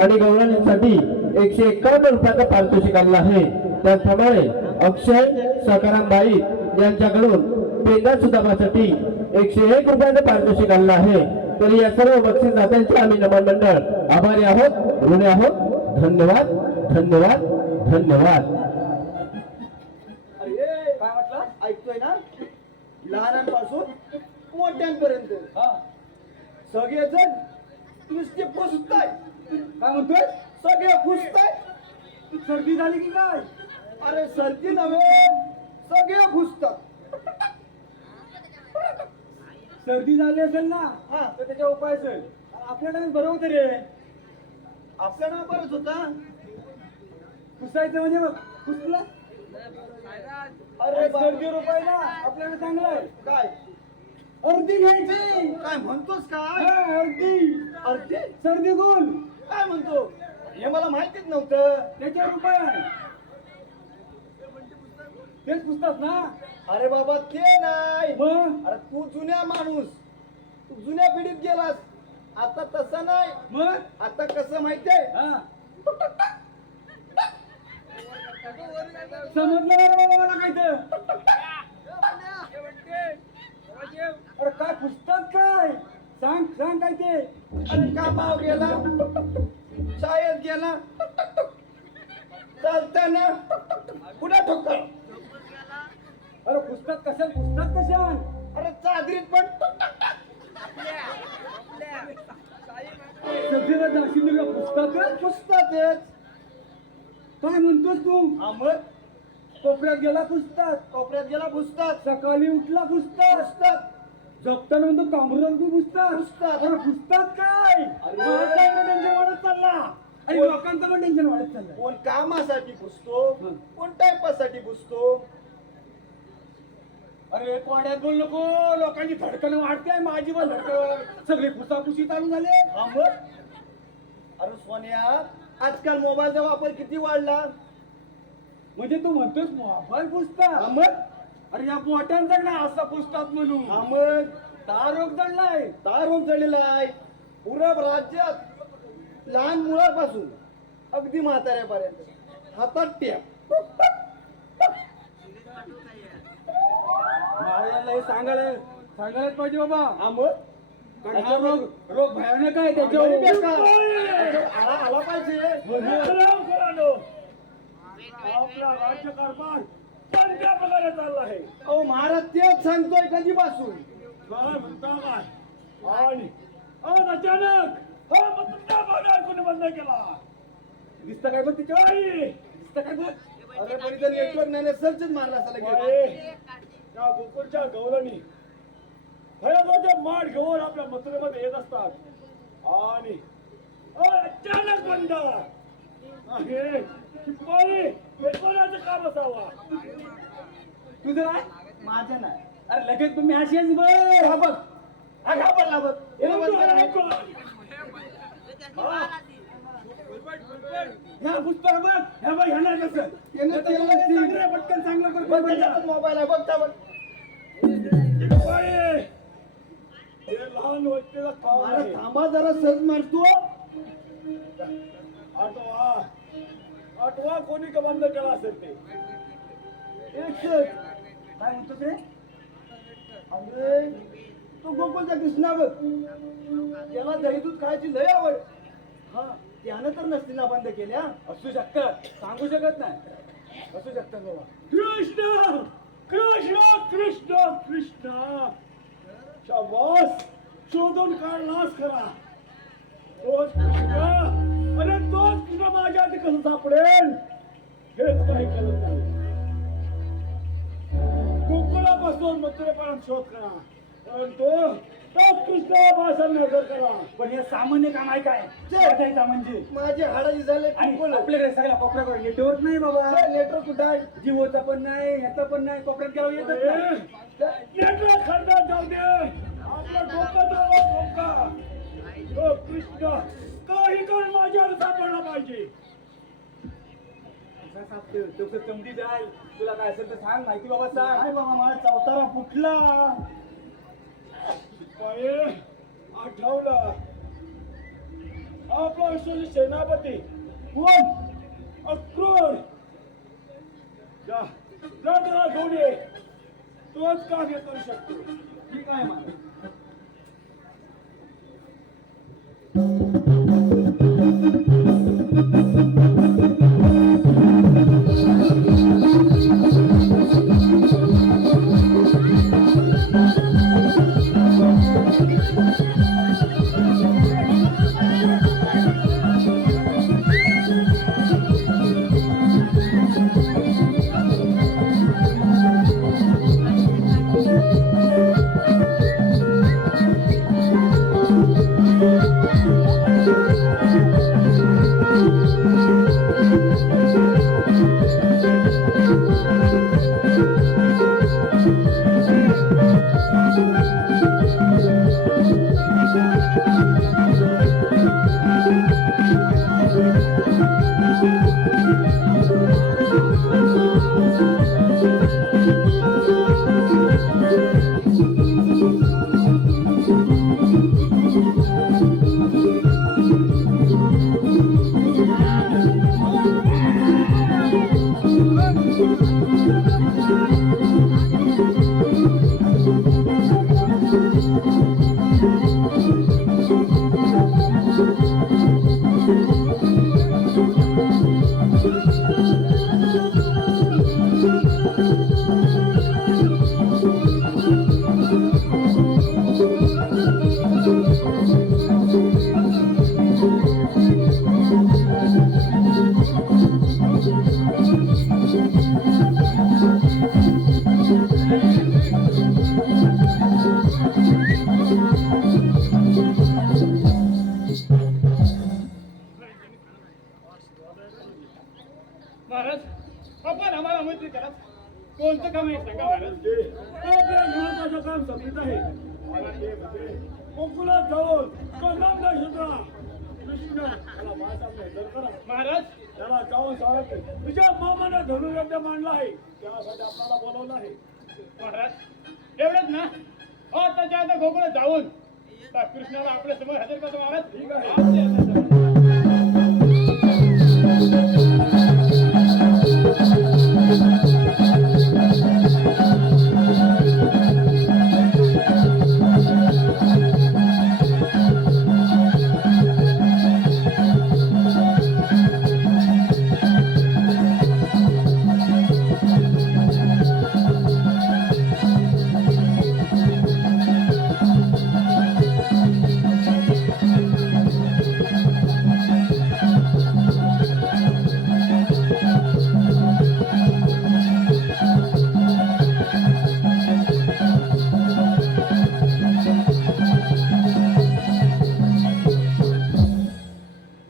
आणि गौरांसाठी 151 रुपयाचं पारितोषिक आणलं आहे. त्याचप्रमाणे अक्षय सकाराम बाई यांच्याकडून पेंदा सुधारण्यासाठी 101 रुपयाचं पारितोषिक आणलं आहे. तरी या सर्व बक्षीस दात्यांचे आम्ही नमन मंडळ आभारी आहोत, ऋणी आहोत. धन्यवाद, धन्यवाद, धन्यवाद. अरे काय म्हटलं ऐकतोय ना, लहानांपासून मोठ्यांपर्यंत सगळेजण नुसते पुसताय. काय म्हणतोय? सगळे पुसताय. सर्दी झाली की काय? अरे सर्दी नव्हे, सगळे पुसतात. सर्दी झाली असेल ना, हा तर त्याच्या उपाय असेल. आपल्याला बरोबर तरी आहे. आपल्याला बरंच होता पुसायचं म्हणजे बघ पुसला. अरे सर्दी रुपयाला आपल्याला चांगलं आहे. काय अर्धी घ्यायची? काय म्हणतोस काय? अर्धी अर्धी सर्दी गुल काय म्हणतो हे मला माहितीच नव्हतं. त्याच्यावर उपाय आहे. तेच पुसतात ना? अरे बाबा ते नाही. मग अरे तू जुन्या माणूस, तू जुन्या पिढीत गेलास. आता तसं नाही. मग आता कसं माहितीये? समजलं मला काय तर. अरे काय पुस्तक काय सांग सांग काय ते. अरे कामावर गेला, शाळेत गेला, चालताना पुन्हा ठोकर. अरे पुस्तक कशात? पुस्तक कशात? अरे चादरीत पण पुस्तक पुस्तकच. काय म्हणतोस तू? मग कोपऱ्यात गेला पुस्तक, कोपऱ्यात गेला पुस्तक, सकाळी उठला पुस्तक, पुस्तक झोपताना म्हणतो कामरून तू पुस्तक, पुस्तक. अरे पुस्तक काय? टेन्शन वाढत चालला आणि लोकांचं पण टेन्शन वाढत चाललं. कोण कामासाठी पुसतो, कोण टाइमपाससाठी पुसतो. अरे कोड्यात बोल नको, लोकांची धडकन वाढते, माझी पण धडकन. सगळी पुसापुसी चालू झाले. अरे सोन्या, आजकाल मोबाईलचा वापर किती वाढला. म्हणजे तू म्हणतोस मोबाईल पुसता? मग अरे या बोटांचा ना असा पुसतात म्हणून. मग तारोग जडलाय, तारोग जडलेला आहे पूर्ण राज्यात. लहान मुलापासून अगदी म्हाताऱ्यापर्यंत हातात टॅप. महाराजांना हे सांगायलाच पाहिजे बाबा. मग रोग भयानक आहे. त्याच्यावर आला पाहिजे. आपला राज्यकारभार कोणत्या प्रकारे चालला आहे? अहो महाराज तेच सांगतोय कधीपासून. काय म्हणता काय? आणि आज अचानक मग तुमच्या बोलण्यावर कोणी बंद केला? दिसतं काय बघ तिच्या? दिसतं काय बघ? अरे पण इथं नेटवर्क नाही, सर्चच मारला असला. त्या गोकुळच्या गौराणी भयाचे माठ घेऊन आपल्या मथुरेमध्ये येत असतात आणि अचानक बंद. हे कोणाचं काम असावा? तुझं काय? माझं नाही. अरे लगेच तुम्ही असेच बघ. हा बघ, हा घाबरला बघ. ह्या पुस्तक बघ, ह्या बघ ह्याला कसं पटकन चांगलं मोबाईल आहे बघ. त्या बघ हे लहान व्यक्तीला काम आहे. थांबा जरा, सहज मारतो. आठवा कोणी का बंद केला असेल ते. काय म्हणतो ते? अरे तो गोकुळचा कृष्णा बघ, त्याला दही दूध खायची लय आवड. हा त्यानं तर नसतील बंद केल्या. असू शकतात, सांगू शकत नाही. असू शकतात बाबा. कृष्ण कृष्ण कृष्ण कृष्ण शाबास, शोधून काढलास खरा. तोच कृष्ण, अरे तोच कृष्ण माझ्या आधी कसं सापडेल हेच काही कळत नाही. गोकुळापासून मथुरेपर्यंत शोध करा, परंतु तोच कृष्ण भाषा नजर करा. पण हे सामान्य काम आहे काय? म्हणजे माझे हाडाची झाले. आपल्याकडे सगळ्या कोपऱ्याकडे नेटवर्क नाही बाबा. नेटवर्क कुठं आहे? जिओचा पण नाही, ह्याचा पण नाही. कोपऱ्यात गेला येत नेटवर्क खंडात जाऊ दे. आपला डोका तो कृष्ण काही करून माझ्यावर सापडला पाहिजे. कसा सापतो तो चमडी जाय तुला काय असेल तर सांग माहिती बाबा सांग काय बाबा मला चौतारा फुटला आठवलं आपला विश्वासी सेनापती कोण अक्रूर जा जा त्याला घेऊन ये तोच कार्य करू शकतो ठीक आहे मला महाराज आपण आम्हाला मैत्री करा कोणतं काम आहे सांगा महाराज काम समजत आहे मला ते म्हणजे कोकणात जाऊन तो नामदा शोधला कृष्ण त्याला माझ्यासामने हजर करा महाराज त्याला जाऊन सांगा तुझ्या मामाने धनुर्विद्या मांडला आहे त्यासाठी आपल्याला बोलवलं आहे महाराज एवढंच ना त्याच्या आता गोकुळात जाऊन त्या कृष्णाला आपल्या समोर हजर करतो महाराज ठीक आहे.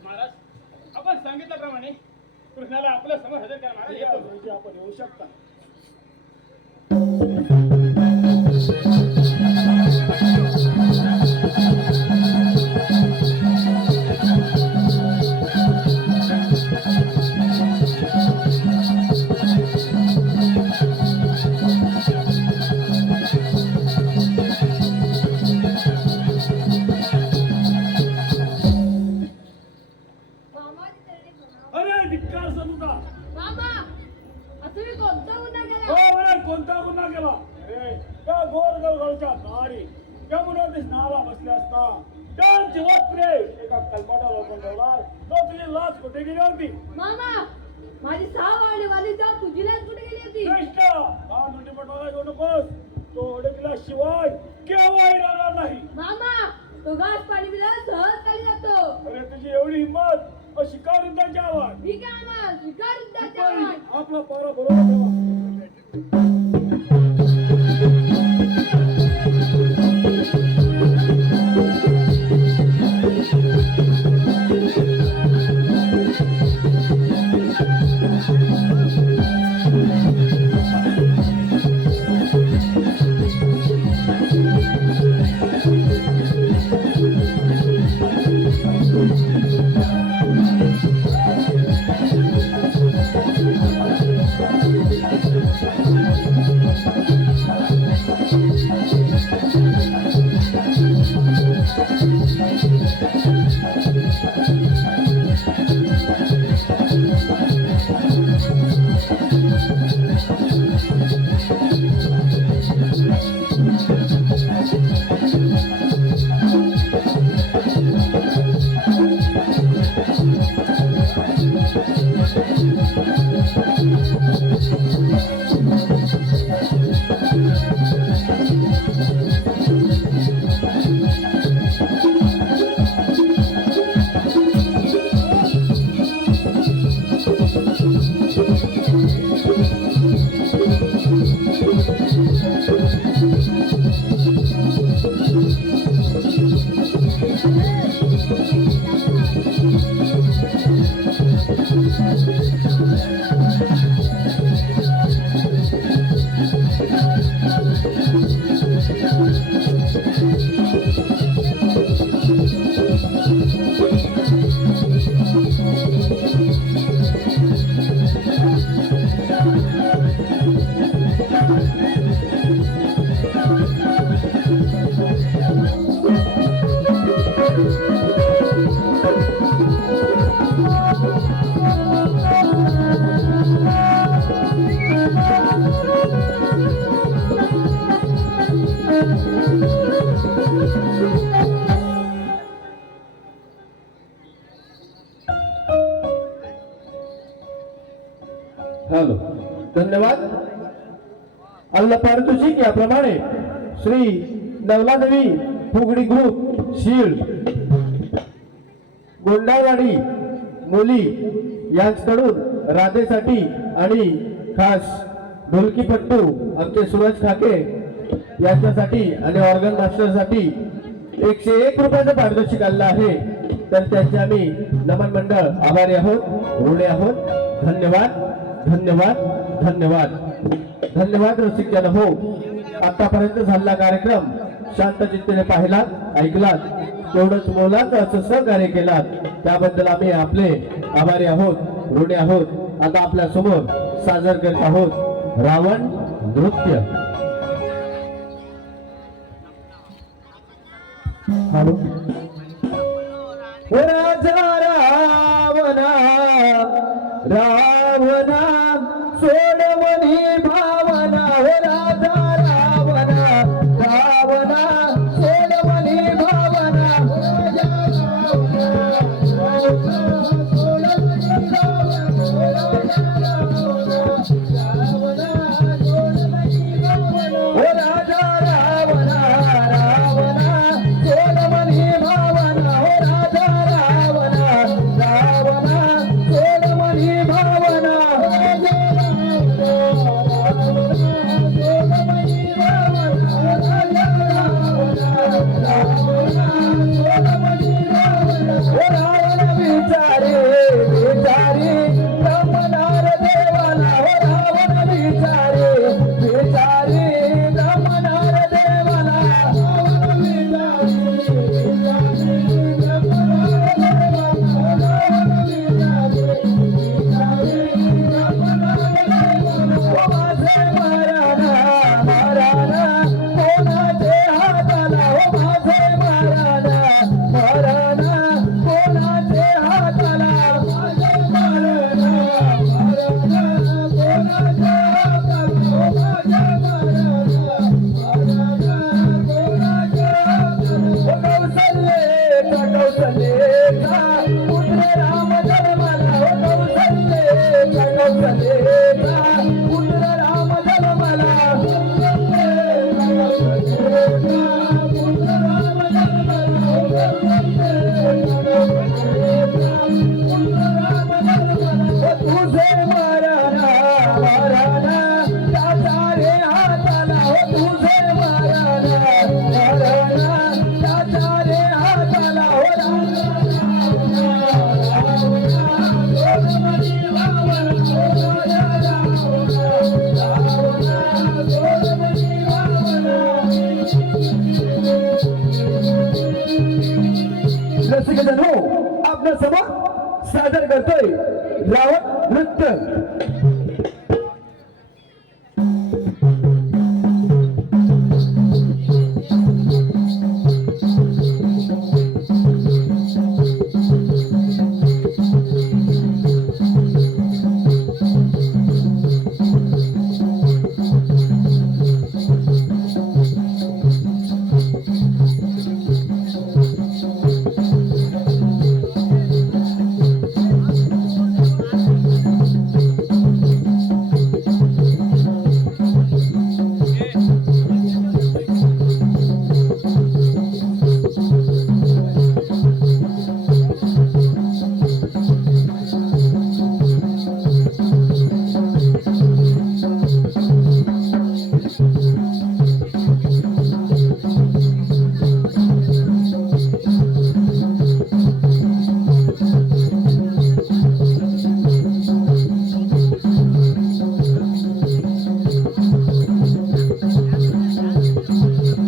महाराज आपण सांगितल्याप्रमाणे कृष्णाला आपल्या समोर हजर करा महाराज येतो म्हणजे आपण येऊ शकता मामाची तरणी म्हणा. अरे धिक्कार सनुका मामा असं मी कोणता गुन्हा हो केला म्हणे कोणता गुन्हा केला अरे त्या गोरगवच्या नारी त्या मुलांनी स्नाला बसले असता त्यांची वस्त्रे एका कलपाटा लोकून ठेवला तो तुझी लाच कुठे गेली होती मामा माझी 6 वाली जाऊ तुझी लाच कुठे गेली होती श्रेष्ठ हा नटीपटवाला घेऊ नकोस तो ओळखल्याशिवाय केव्हाही राहणार नाही मामा तो घास पाणी पिला सहज खाली जातो अरे तुझी एवढी हिंमत शिकार युद्धाची आवाज ठीक आहे मामा स्वीकार युद्धाचे आव्हान. आपला पारा बरोबर ठेवा मामा हॅलो, धन्यवाद. अल्ला पारितोषिक याप्रमाणे श्री नवलादेवी फुगडी ग्रुप शील्ड गोंडावाडी मुली यांच्याकडून राधेसाठी आणि खास ढोलकीपट्टू आमचे सूरज खाके यांच्यासाठी आणि ऑर्गन मास्टरसाठी 101 रुपयाचं पारितोषिक आलेलं आहे. तर त्यांचे आम्ही नमन मंडळ आभारी आहोत, ऋणी आहोत. धन्यवाद, धन्यवाद, धन्यवाद, धन्यवाद. रसिक जन हो, आतापर्यंत झालेला कार्यक्रम शांत चित्तेने पाहिलात, ऐकलात, तेवढंच मोलाचं असं सहकार्य केलात, त्याबद्दल आम्ही आपले आभारी आहोत, ऋणी आहोत. आता आपल्या समोर सादर करत आहोत रावण नृत्य. हॅलो. राजा रावणा रावणा सोडवणी भावना, हो राजा रावणा रावणा सोडवणी भावना, हो राजा रावणा रावणा सोडवणी भावना, हो राजा रावणा रावणा सोडवणी भावना. आपल्या समोर सादर करतोय रावण नृत्य. रे